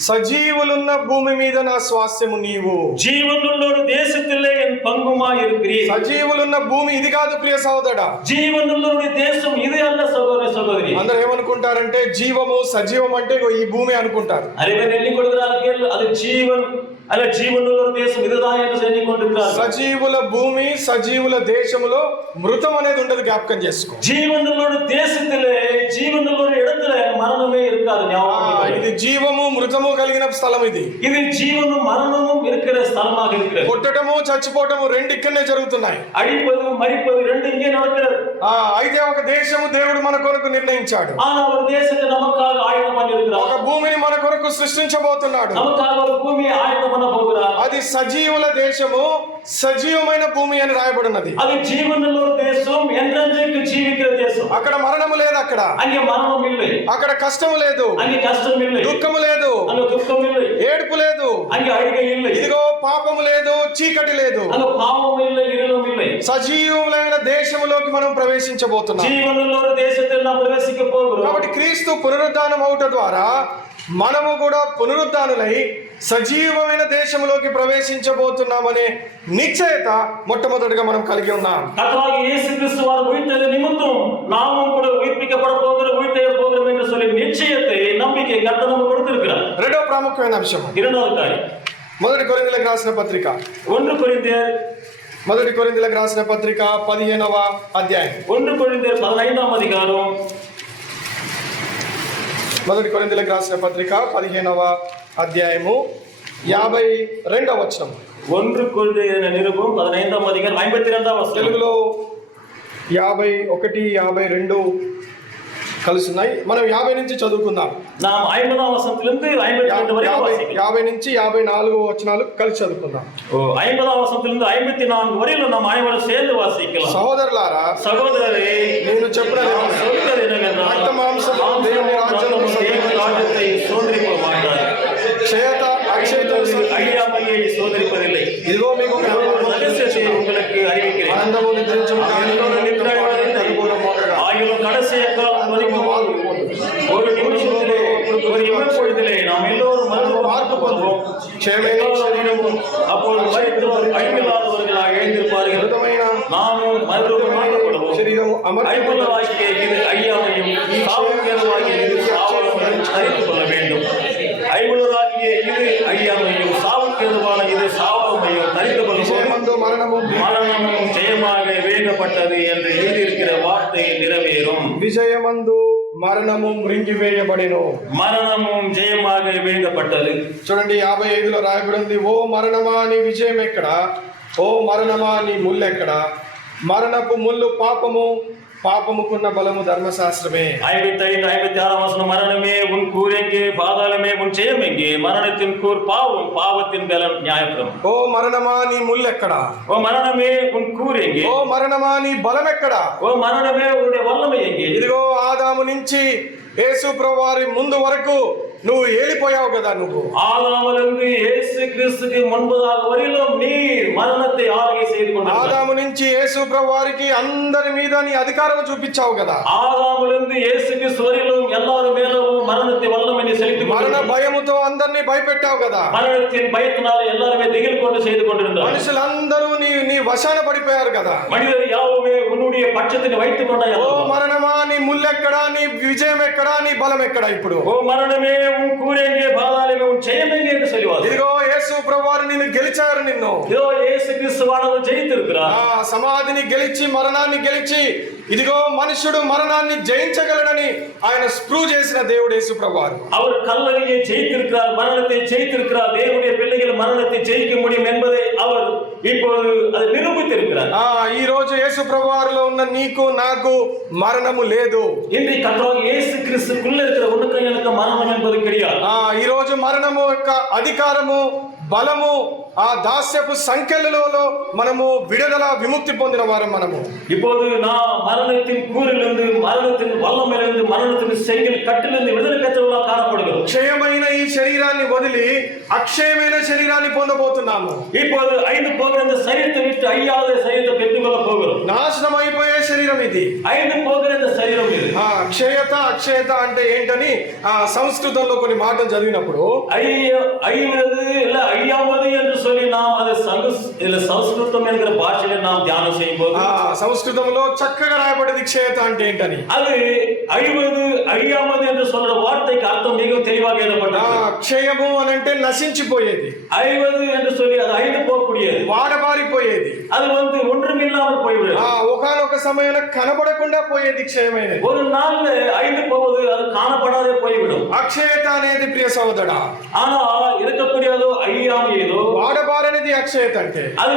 సజీవులున్న భూమి మీద నా స్వాస్థ్యము నీవు. జీవనుల్లోని దేశத்திலே என் பங்குமாய் இருக்கிறீர். సజీవులున్న భూమి ఇది కాదు ప్రియ సహోదరా. జీవనుల్లోని దేశం ఇది అల్ల సహోదర సహోదరి. అందరూ ఏమనుకుంటారంటే జీవము సజీవం అంటే ఇగో ఈ భూమి అనుకుంటారు. அறிவர் எண்ணிக்கொள்கிறார்கள் அது ஜீவன் அல்ல ஜீவனுள்ள தேశம் இதுதான் என்று எண்ணிக்கொண்டிருக்கிறார்கள். సజీవుల భూమి సజీవుల దేశములో మృతం అనేది ఉండదు, జ్ఞాపకం చేసుకో. జీవనుள்ள దేశத்திலே జీవనుள்ள இடத்துல மரணமே இருக்காது. ఇది జీవము మృతము కలిగిన స్థలం. ఇది இது ஜீவனும் மரணமும் இருக்கிற ஸ்தலமாக இருக்கிறது. పుట్టటము చచ్చిపోవటము రెండు ఇక్కడనే జరుగుతున్నాయి. அழிப்பது மரிப்பது ரெண்டு இங்கே நடக்கிறது. అయితే ఒక దేశము దేవుడు మన కొరకు నిర్ణయించాడు. ஆனால் ஒரு தேசத்தை நமக்காக ஆயத்தம் பண்ணி இருக்கிறார். ఒక భూమిని మన కొరకు సృష్టించబోతున్నాడు. நமக்காக ஒரு பூமியை ஆயத்தம் பண்ண போகிறார். అది సజీవుల దేశము, సజీవమైన భూమి అని రాయబడినది. அது ஜீவனுள்ள தேசம், என்றென்றைக்கு ஜீவிக்கிற தேசம். అక్కడ మరణము లేదు, అక్కడ அங்கே மரணம் இல்லை, అక్కడ కష్టము లేదు, அங்கே கஷ்டம் இல்லை, దుఃఖము లేదు, அங்கே துக்கம் இல்லை, ఏడుపు లేదు, அங்கே அழுகை இல்லை, ఇదిగో పాపము లేదు, చీకటి లేదు. அங்கே பாவம் இல்லை, இருளும் இல்லை. సజీవులైన దేశములోకి మనం ప్రవేశించబోతున్నాం. జీవనుள்ள దేశத்தில் நாம் பிரவேசிக்க போகிறோம். కాబట్టి క్రీస్తు పునరుద్ధానం అవుట ద్వారా మనము కూడా పునరుద్ధానులై సజీవమైన దేశంలోకి ప్రవేశించబోతున్నామనే నిశ్చయత మొట్టమొదటిగా మనం కలిగి ఉన్నాం. கர்த்தராகிய இயேசு கிறிஸ்துவார் உயிர்த்தது நிமித்தம் நாமும் கூட உயிர்ப்பிக்கப்பட போகிற உயிர்த்தெழ போகிறோம் என்று சொல்லி நிச்சயத்தை நம்பிக்கை கர்த்தர் நமக்கு கொடுத்திருக்கிறார். రెండవ ప్రాముఖ్యమైన అంశం இரண்டாவது காரியம் మొదటి కొరింథీయులకు రాసిన పత్రిక 1 கொரிந்தியர் 15వ అధ్యాయం 1 கொரிந்தியர் 15ஆம் அதிகாரம் మొదటి కొరింథీయులకు రాసిన పత్రిక 15వ అధ్యాయము 52వ వచనం. 1 கொரிந்தியர் நிருபம் 15ஆம் அதிகாரம் 52ஆம் வசனம். తెలుగులో 51 52 కలిసి ఉన్నాయి. మనం 50 నుంచి చదువుకుందాం. நாம் 50ஆம் வசனத்திலிருந்து 52 வரை வாசிக்கலாம். 50 నుంచి 54 వచనాలు కలిసి చదువుకుందాం. 50ஆம் வசனத்திலிருந்து 54 வரையிலும் நாம் அனைவரும் சேர்ந்து வாசிக்கலாம். సహోదరులారా, சகோதரரே, నేను చెప్పినది நான் சொல்வது என்னவென்றால், రక్త మాంసము దేవుని రాజ్యమును தேவனுடைய ராஜ்யத்தை சோதரிக்க மாட்டார். క్షయత అక్షయతలు அழியாமையை சோதரிப்பதில்லை. ఇదిగో మీకు ரகசியத்தை உங்களுக்கு அறிவிக்கிறேன். ఆనందము నిద్రించము ஆயிலும் கடைசி காலம் வரைக்கும் ஒரு நிமிஷத்திலே ஒரு இமைப்பொழுதிலே நாம் எல்லோரும் பார்க்க போகிறோம். அப்போது மரித்தோர் அழிவில்லாதவர்களாக எழுந்திருப்பார்கள். நாமும் மறுரூபமாக்கப்படுவோம். ஐம்பதாகிய இது அழியாமையும் சாவுக்கேதுவாகிய இது சாவலும் அறிந்து கொள்ள வேண்டும். ஐம்பதாகிய இது அழியாமையும் சாவுக்கேதுவான இது சாவமையும் அறிந்து கொள்ளும். மரணமும் ஜெயமாக வேண்டப்பட்டது என்று எழுதியிருக்கிற வார்த்தை நிறைவேறும். విజయమందు మరణము మృంగివేయబడెను. మరణముం జయமாக వేంగపట్టது. చూడండి 55లో రాయబడింది, ఓ మరణమా నీ విజయం ఎక్కడ, ఓ మరణమా నీ ముళ్ళు ఎక్కడ, మరణపు ముళ్ళు పాపము, பாபமுக்குன்ன பலமு தர்மசாஸ்திரமே. 55 56ஆம் வசனம். மரணமே உன் கூர் எங்கே, பாதாளமே உன் ஜெயம் எங்கே, மரணத்தின் கூர் பாவம், பாவத்தின் பலன் நியாயப்பிரமாணம். ఓ మరణమా నీ ముళ్ళు ఎక్కడా, ఓ మరణమే ఉన్ కూర్ ఎங்கே, ఓ మరణమా నీ బలం ఎక్కడా, ఓ మరణమే ఉన్నుடைய వల్లமை எங்கே. ఇదిగో ఆదాము నుంచి యేసు ప్రభువారి ముందు వరకు నువ్వు ఏలిపోయావు కదా. నువ్వు ஆதாமிலிருந்து இயேசு கிறிஸ்துக்கு முன்பதாக வரையிலும் நீர் மரணத்தை ஆளுகை செய்து கொண்டிருக்கிறார். ఆదాము నుంచి యేసు ప్రభు వారికి అందరి మీద నీ అధికారం చూపించావు కదా. ఆదాములందు యేసు క్రీస్తు వரையிலும் எல்லார் மேலும் மரணத்தை வல்லமை செலுத்தி మరణ భయముతో అందరినీ భయపెట్టావు కదా. மரணத்தின் பயத்தினால எல்லாருமே திகில் கொண்டு செய்து கொண்டிருந்தார். మనుషులందరూ నీ వశాన పడిపోయారు కదా. மனிதர் யாவுமே உன்னுடைய பட்சத்தில் வைத்துக் கொண்டாய். ఓ మరణమా నీ ముల్లెక్కడా, నీ విజయం ఎక్కడా, నీ బలం ఎక్కడా? ఇప్పుడు ఓ మరణమే ఉన్ కూరెంగే బాధాలమే ఉన్ జయమెంగే என்று சொல்லுவார். ఇదిగో యేసు ప్రభువారు నిన్ను గెలిచారు. నిన్ను ఇదిగో యేసు క్రీస్తు వాడు జయితిరుక్கிறார். సమాధిని గెలిచి మరణాన్ని గెలిచి ఇదిగో మనుషుడు మరణాన్ని జయించగలడని ఆయన ప్రూవ్ చేసిన దేవుడు యేసు ప్రభువారు. அவர் கல்லறையை ஜெயித்திருக்கிறார், மரணத்தை ஜெயித்திருக்கிறார். தேவனுடைய பிள்ளைகள் மரணத்தை ஜெயிக்க முடியும் என்பதை அவர் இப்போது அதை நிரூபித்திருக்கிறார். ఈ రోజు యేసు ప్రభువారిలో ఉన్న నీకు నాకు మరణము లేదు. இன்றைக்கு கர்த்தராகிய இயேசு கிறிஸ்துக்குள்ள இருக்கிற உனக்கு எனக்கு மரணம் என்பது கிடையாது. ఈ రోజు మరణము యొక్క అధికారము, బలము, ఆ దాస్యపు సంఖ్యలలో మనము విడుదల, విముక్తి పొందిన వారం మనము. இப்போது நாம் மரணத்தின் கூறிலிருந்து, மரணத்தின் வல்லமையிலிருந்து, மரணத்தின் செங்கல் கட்டிலிருந்து விடுதலை பெற்றவர்களாக காணப்படுகிறோம். క్షయమైన ఈ శరీరాన్ని వదిలి అక్షయమైన శరీరాన్ని పొందబోతున్నాము. இப்போது ஐந்து போகிற இந்த சரீரத்தை விட்டு ஐயாவது சரீரத்தை பெற்றுக்கொள்ள போகிறோம். నాశనం అయిపోయే శరీరం ఇది. ஐந்து போகிற இந்த சரீரம் இது. అక్షయత, అక్షయత అంటే ఏంటని సంస్కృతంలో కొన్ని మాటలు చదివినప్పుడు ஐவது இல்ல ஐயாவது என்று சொல்லி நாம் அதை సంస్కృతం என்கிற భాషలో நாம் தியானம் செய்யும்போது సంస్కృతంలో చక్కగా రాయబడింది క్షయత అంటే ఏంటని. அது ஐவது ஐயாவது என்று சொல்ற வார்த்தைக்கு அர்த்தம் மிகவும் தெளிவாக எழுதப்பட்டது. క్షయము అని అంటే నశించిపోయేది. ஐவது என்று சொல்லி அது ஐந்து போகக்கூடியது, వాడబారిపోయేది, அது ஒன்றுமில்லாமல் போய்விடும். ఒకానొక సమయంలో కనబడకుండా పోయేది క్షయమైనది. ஒரு நாள்ல ஐந்து போவது அது காணப்படாதே போய்விடும். అక్షయత అనేది ప్రియ సోదరుడా, ஆனா இருக்கக்கூடியதோ ஐயாமையதோ వాడబారనిది అక్షయత అంటే. அது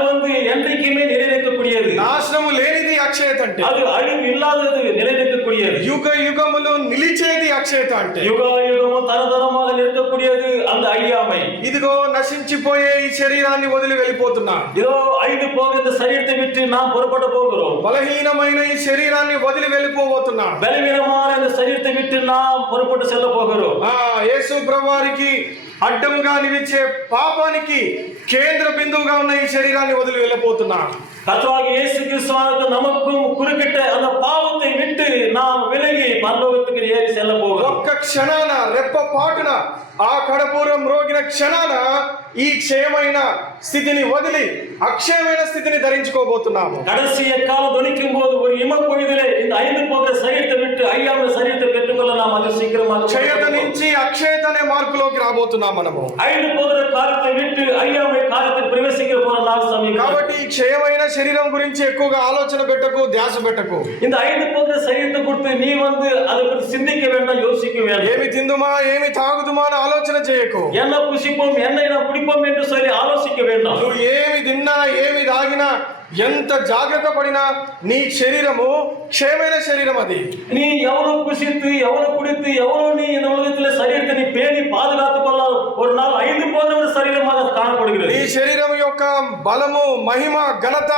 என்றைக்குமே நிலைநிற்கக்கூடியது. నాశనము లేనిది అక్షయత అంటే. அது அழிவு இல்லாதது, நிலைநிற்கக்கூடியது. యుగ యుగములు నిలిచేది అక్షయత అంటే. యుగము తరతరமாக நிற்கக்கூடியது அந்த ஐயாமை. ఇదిగో నశించిపోయే ఈ శరీరాన్ని వదిలి వెళ్ళిపోతున్నా. இதோ ஐந்து போகிற சரீரத்தை விட்டு நாம் புறப்பட போகிறோம். బలహీనమైన ఈ శరీరాన్ని వదిలి వెళ్ళిపోబోతున్నా. బలహీనమైన இந்த சரீரத்தை விட்டு நாம் புறப்பட்டு செல்ல போகிறோம். యేసు ప్రభువారికి అడ్డంగా నిలిచే పాపానికి కేంద్ర బిందువుగా ఉన్న ఈ శరీరాన్ని వదిలి వెళ్ళిపోతున్నా. கர்த்தராகிய இயேசு கிறிஸ்துவுக்கு நமக்கும் குறுக்கிட்ட அந்த பாவத்தை விட்டு நாம் விலகி பரலோகத்துக்கு ஏறி செல்ல போகிறோம். ఒక్క క్షణాన, రెప్ప పాటున, ఆ కడపూరం రోగిన క్షణాన ఈ క్షయమైన స్థితిని వదిలి అక్షయమైన స్థితిని ధరించుకోబోతున్నాము. கடைசி காலம் துணிக்கும் போது ஒரு இமப்பொழுதிலே இந்த ஐந்து போகிற சரீரத்தை விட்டு ஐயாவது சரீரத்தை பெற்றுக்கொள்ள நாம் அது சீக்கிரமாக క్షయత నుంచి అక్షయత అనే మార్పులోకి రాబోతున్నాం మనము. ஐந்து போகிற காலத்தை விட்டு ஐயாவை காலத்தில் பிரவேசிக்கிற போற நாள் సమీపం. కాబట్టి ఈ క్షయమైన శరీరం గురించి ఎక్కువగా ఆలోచన పెట్టకు, ధ్యాస పెట్టకు. இந்த ஐந்து போகிற சரீரத்தை குறித்து நீ அதை குறித்து சிந்திக்க வேண்டாம், யோசிக்க வேண்டாம். ఏమి తిందుమా, ఏమి తాగుదుమా అని ఆలోచన చేయకు. என்ன புசிப்போம், என்ன குடிப்போம் என்று சொல்லி ஆலோசிக்க வேண்டாம். నువ్వు ఏమి తిన్నా, ఏమి తాగినా, ఎంత జాగ్రత్త పడినా నీ శరీరము క్షయమైన శరీరం. అది நீ எவ்வளவு புசித்து, எவ்வளவு குடித்து, எவ்வளவு நீ இந்த உலகத்தில் சரீரத்தை நீ பேணி பாதுகாத்துக் கொள்ள ஒரு நாள் ஐந்து போன்ற ஒரு சரீரமாக காணப்படுகிறது. ఈ శరీరం యొక్క బలము, మహిమ, ఘనత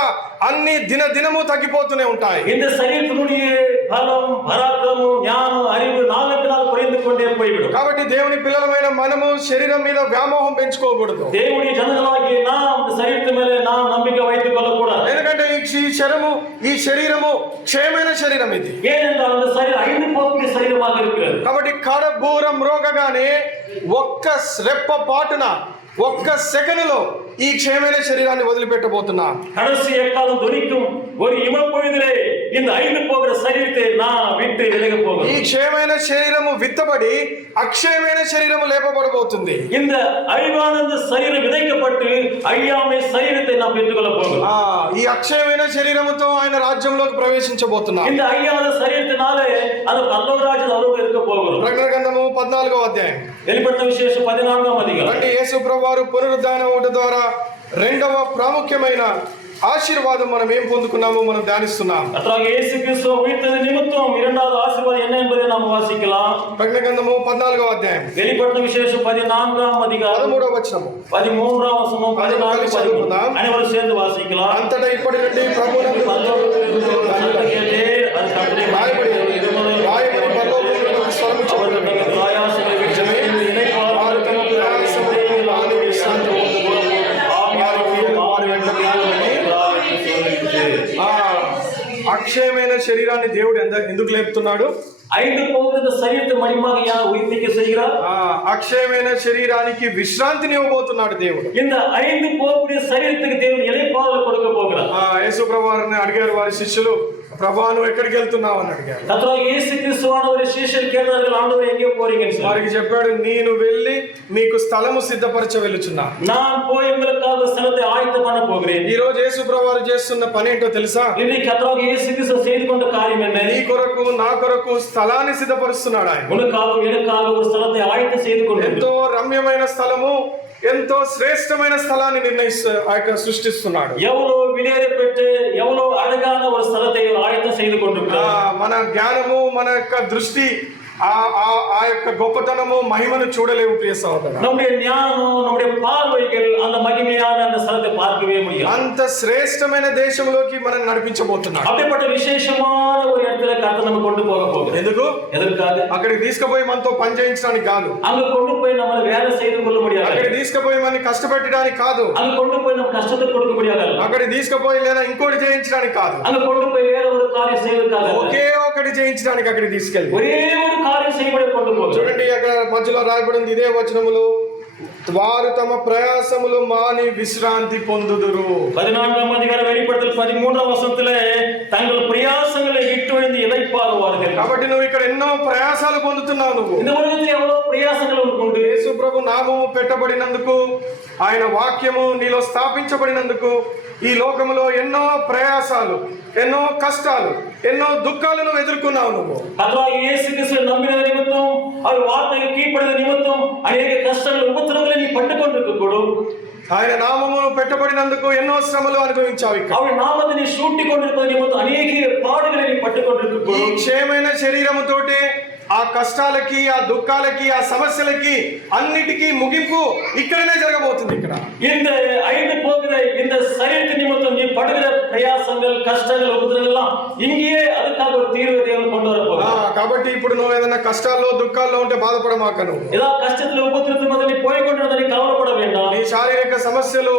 అన్ని దినము తగ్గిపోతూనే ఉంటాయి. இந்த சரீரத்தினுடைய பலம், பராக்கிரமம், ஞானம், அறிவு நாளுக்கு நாள் குறைந்து கொண்டே போய்விடும். కాబట్టి దేవుని పిల్లలమైన మనము శరీరం మీద వ్యామోహం పెంచుకోకూడదు. దేవుని జనங்களாகிய நாம் இந்த சரீரத்து மேலே நாம் நம்பிக்கை வைத்துக் கொள்ளக்கூடாது. ఎందుకంటే ఈ శరీరము క్షయమైన శరీరం ఇది. ஏனென்றால் அந்த சரீரம் ஐந்து போகிற சரீரமாக இருக்கிறது. కాబట్టి కడబూరం రోగగానే ఒక్క రెప్ప పాటున, ఒక్క సెకనులో ఈ క్షయమైన శరీరాన్ని వదిలిపెట్టబోతున్నా. கடைசி எக்காலம் துணிக்கும் ஒரு இமப்பொழுதிலே இந்த ஐந்து போகிற சரீரத்தை நான் விட்டு விலக போகிறேன். ఈ క్షయమైన శరీరము విత్తబడి అక్షయమైన శరీరము లేపబడబోతుంది. இந்த அழிவான சரீரம் விதைக்கப்பட்டு அழியாமை சரீரத்தை நாம் பெற்றுக்கொள்ள போகிறோம். ఈ అక్షయమైన శరీరముతో ఆయన రాజ్యంలోకి ప్రవేశించబోతున్నా. இந்த அழியாத சரீரத்தினாலே அது பரலோக ராஜ்யத்தில் அருள் இருக்க போகிறோம். ప్రకటన గ్రంథము 14వ అధ్యాయం. வெளிப்படுத்தின விசேஷம் 14వ அதிகாரம். అంటే యేసు ప్రభువారు పునరుద్ధాన ఓట ద్వారా రెండవ ప్రాముఖ్యమైన ఆశీర్వాదం మనం ఏం పొందుకున్నామో మనం ధ్యానిస్తున్నాం. கர்த்தராகிய இயேசு கிறிஸ்து உயிர்த்தெழுந்த நிமித்தம் இரண்டாவது ஆசீர்வாதம் என்ன என்பதை நாம் வாசிக்கலாம். ప్రకటన గ్రంథము 14వ అధ్యాయం. வெளிப்படுத்தின விசேஷம் 14వ அதிகாரம் 13వ వచనము. 13వ వచనం 14 చదువుకుందాం. అனைవரும் சேர்ந்து வாசிக்கலாம். అంతటా ఇప్పటి నుండి ప్రభువునకు రాయబడి పరలోకమునకు స్వరము చెప్పుచున్నది. వారు తమ ప్రయాసమును మాని విశ్రాంతి పొందుదురు. శరీరాన్ని దేవుడు ఎందుకు లేపుతున్నాడు? அழிந்து போகிற இந்த சரீரத்தை மகிமையாக யார் உயிர்ப்பிக்க செய்கிறார்? అక్షయమైన శరీరానికి విశ్రాంతిని ఇవ్వబోతున్నాడు దేవుడు. இந்த அழிந்து போகக்கூடிய சரீரத்துக்கு தேவன் இளைப்பாறுதல் கொடுக்க போகிறார். యేసు ప్రభువారిని అడిగారు వారి శిష్యులు, ప్రభా నువ్వు ఎక్కడికి వెళ్తున్నావు అని అడిగారు. కర్తృ యేసు క్రీస్తువానవరి శిష్యులు కేటారు, ఆండవరే ఎங்கே పోறீங்கன்னு சொல்லி వారికి చెప్పాడు, నేను వెళ్ళి మీకు స్థలము సిద్ధపరచ వెళ్ళుచున్నా. நான் போய் உங்களுக்காக ஸ்தலத்தை ஆயத்தம் பண்ண போகிறேன். ఈ రోజు యేసు ప్రభువారు చేస్తున్న పని ఏంటో తెలుసా? இன்னைக்கு கர்த்தர் இயேசு கிறிஸ்து செய்து கொண்ட காரியம் என்ன? నీ కొరకు నా కొరకు స్థలాన్ని సిద్ధపరుస్తున్నాడు ఆయన. உனக்காக எனக்காக ஒரு ஸ்தலத்தை ஆயத்தம் செய்து கொண்டு ఎంతో రమ్యమైన స్థలము, ఎంతో శ్రేష్టమైన స్థలాన్ని సృష్టిస్తున్నాడు. ఎవరో విలేదపెట్టు ఎవరో అழகான ஒரு ஸ்தலத்தை ஆயத்தம் செய்து கொண்டிருக்கிறார். మన జ్ఞానము, మన యొక్క దృష్టి ఆ యొక్క గొప్పతనము, మహిమను చూడలేవు ప్రియ సహోదరా. நம்முடைய ஞானம், நம்முடைய பார்வைகள் அந்த மகிமையான அந்த ஸ்தலத்தை பார்க்கவே முடியாது. అంత శ్రేష్టమైన దేశంలోకి మనం నడిపించబోతున్నాడు. அப்படிப்பட்ட விசேஷமான ஒரு இடத்துல கர்த்தர் நம்ம கொண்டு போக போகிறார். ఎందుకు? எதற்காக? అక్కడికి తీసుకుపోయి మనతో పని చేయించడానికి కాదు. அங்க கொண்டு போய் நம்ம வேலை செய்து கொள்ள முடியாது. అక్కడికి తీసుకుపోయి మనని కష్టపెట్టడానికి కాదు. அங்க கொண்டு போய் நம்ம கஷ்டத்தை கொடுக்க முடியாது. అక్కడికి తీసుకుపోయి లేదా ఇంకోటి చేయించడానికి కాదు. அங்க கொண்டு போய் வேற ஒரு காரியம் செய்வதற்காக ఒకే ఒకటి చేయించడానికి అక్కడికి తీసుకెళ్ళి ஒரே ஒரு காரியம் செய்யబడి கொண்டு போகிறார். చూడండి, అక్కడ మధ్యలో రాయబడింది ఇదే వచనములు, వారు తమ ప్రయాసములు మాని విశ్రాంతి పొందుదురు. 14ஆம் அதிகார வெளிப்படுத்தல் 13ஆம் வசனத்திலே தங்கள் பிரயாசங்களை விட்டு விழுந்து இளைப்பாறுவார்கள். కాబట్టి నువ్వు ఇక్కడ ఎన్నో ప్రయాసాలు పొందుతున్నావు. నువ్వు இந்த உலகத்தில் எவ்வளவு பிரயாசங்கள் உண்டு. యేసు ప్రభు నామము పెట్టబడినందుకు, ఆయన వాక్యము నీలో స్థాపించబడినందుకు ఈ లోకములో ఎన్నో ప్రయాసాలు, ఎన్నో కష్టాలు, ఎన్నో దుఃఖాలు నువ్వు ఎదుర్కొన్నావు. నువ్వు கர்த்தராகிய இயேசு கிறிஸ்துவை நம்பின நிமித்தம், அவர் வார்த்தைக்கு கீழ்ப்படிந்த நிமித்தம் அநேக கஷ்டங்கள் உபத்திரவங்களை நீ பட்டுக்கொண்டிருக்க கூடும். ఆయన నామము పెట్టబడినందుకు ఎన్నో శ్రమలు అనుభవించావు. ఇక్కడ அவர் நாமத்தை நீ சூட்டி கொண்டிருப்பது நிமித்தம் அநேக பாடுகளை நீ பட்டுக்கொண்டிருக்க ఈ கூடும். క్షేమైన శరీరముతోటే ఆ కష్టాలకి, ఆ దుఃఖాలకి, ఆ సమస్యలకి అన్నిటికీ ముగింపు ఇక్కడనే జరగబోతుంది. ఇక్కడ இந்த அழிந்து போகிற இந்த சரீரத்து நிமித்தம் நீ படுகிற பிரயாசங்கள், கஷ்டங்கள், உபத்திரங்கள் எல்லாம் இங்கேயே அதுக்காக ஒரு தீர்வு தேவன் கொண்டு வர போகிறார். కాబట్టి ఇప్పుడు నువ్వు ఏదైనా కష్టాల్లో, దుఃఖాల్లో ఉంటే బాధపడమాక. నువ్వు ஏதோ கஷ்டத்துல உபத்திரத்து மத்திய நீ போய் கொண்டிருந்தா நீ கவலைப்பட வேண்டாம். నీ శారీరక సమస్యలు,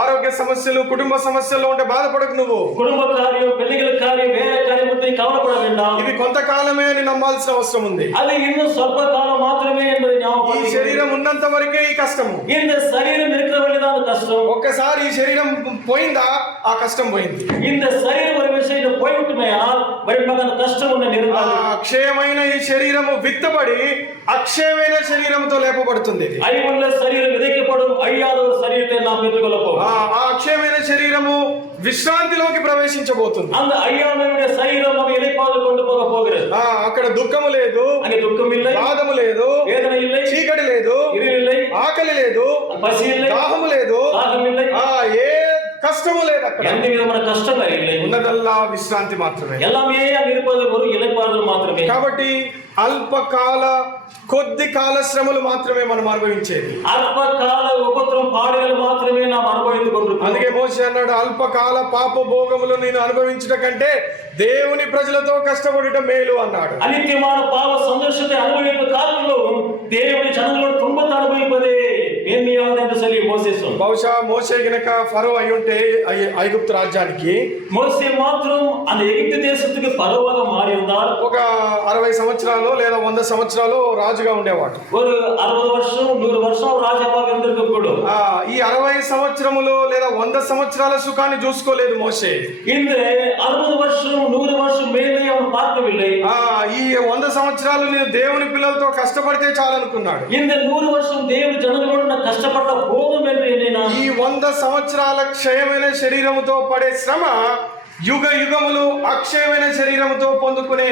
ఆరోగ్య సమస్యలు, కుటుంబ సమస్యల్లో ఉంటే బాధపడకు. నువ్వు కుటుంబ కార్యం, పిల్లల కార్యం, వేరే కార్యం గురించి కవలపడ వేண்டாం. ఇది కొంతకాలమే అని నమ్మాల్సిన అవసరం ఉంది. అది இன்னும் స్వల్ప కాలం మాత్రమే என்பதை ఈ ஞாபகம். శరీరం ఉన్నంత వరకే ఈ కష్టము. இந்த சரீரம் இருக்கிற வரைதான் கஷ்டம். ఒక్కసారి ఈ శరీరం పోయిందా ఆ కష్టం పోయింది. இந்த சரீரம் ஒரு விஷயம் పోయిட்டுమేయాల్ మరి మన కష్టం ఉన్న నిర్మాణం. అక్షయమైన ఈ శరీరము విత్తబడి అక్షయమైన శరీరంతో లేపబడుతుంది. అయ్యున్న శరీరం విదైக்கப்படும் అయ్యాద ஒரு శరీరத்தை நாம் பெற்றுக்கொள்ளப்போம். ఆ అక్షయమైన శరీరము విశ్రాంతిలోకి ప్రవేశించబోతుంది. அந்த అయ్యాదனுடைய శరీరం நம்ம இளைப்பாறு கொண்டு போக போகிறது. అక్కడ దుఃఖము లేదు, அங்கே துக்கம் இல்லை, బాధము లేదు, வேதனை இல்லை, చీకటి లేదు, இருள் இல்லை, ఆకలి లేదు, పసి இல்லை, దాహము లేదు, దాహం இல்லை, ఏ కష్టము లేదు. అక్కడ எந்த விதமான கஷ்டம் இல்லை. ఉన్నదల్లా విశ్రాంతి మాత్రమే. எல்லாமே அங்க இருப்பது ஒரு இளைப்பாறுதல் మాత్రమే. కాబట్టి అల్పకాల, కొద్ది కాల శ్రమలు మాత్రమే మనం అనుభవించేది. అల్పకాల ఉపద్రవం, పాడులు మాత్రమే நாம் అనుభవించుకుంటున్నాం. అందుకే మోషే అన్నాడు, అల్పకాల పాప భోగములు నేను అనుభవించడం కంటే దేవుని ప్రజలతో కష్టపడట మేలు అన్నాడు. అనిత్యమైన పాప సంతోషத்தை అనుభవించే కాలంలో దేవుని జనులతో துன்பத்தை అనుభవింపదే మేన్నియాది என்று சொல்லி మోసే சொன்னார். బహుశా మోసే గనక ఫరో అయి ఉంటే ఐగుప్తు రాజ్యానికి, మోసే మాత్రం அந்த ఎగిప్తు దేశத்துக்கு ఫరోగా మారి ఉన్నాர். ఒక 60 సంవత్సరాలు లేదా 100 సంవత్సరాలు రాజుగా ఉండేవాడు. ஒரு 60 வருஷம் 100 வருஷம் రాజాగా இருந்திருக்கக்கூடும். ఈ 60 సంవత్సరములు లేదా 100 సంవత్సరాల సుఖాన్ని చూసుకోలేదు మోసే. இந்த 60 வருஷம் 100 வருஷం மேலே அவன் பார்க்கவில்லை. ఈ 100 సంవత్సరాలు నేను దేవుని పిల్లలతో కష్టపడితే చాలనుకున్నాడు. இந்த 100 வருஷம் దేవుని జనులతో కష్టపడ్డ పోదుం என்று ఎన్నినాడు. ఈ 100 సంవత్సరాల క్షయమైన శరీరముతో పడే శ్రమ యుగ యుగములు అక్షయమైన శరీరముతో పొందుకునే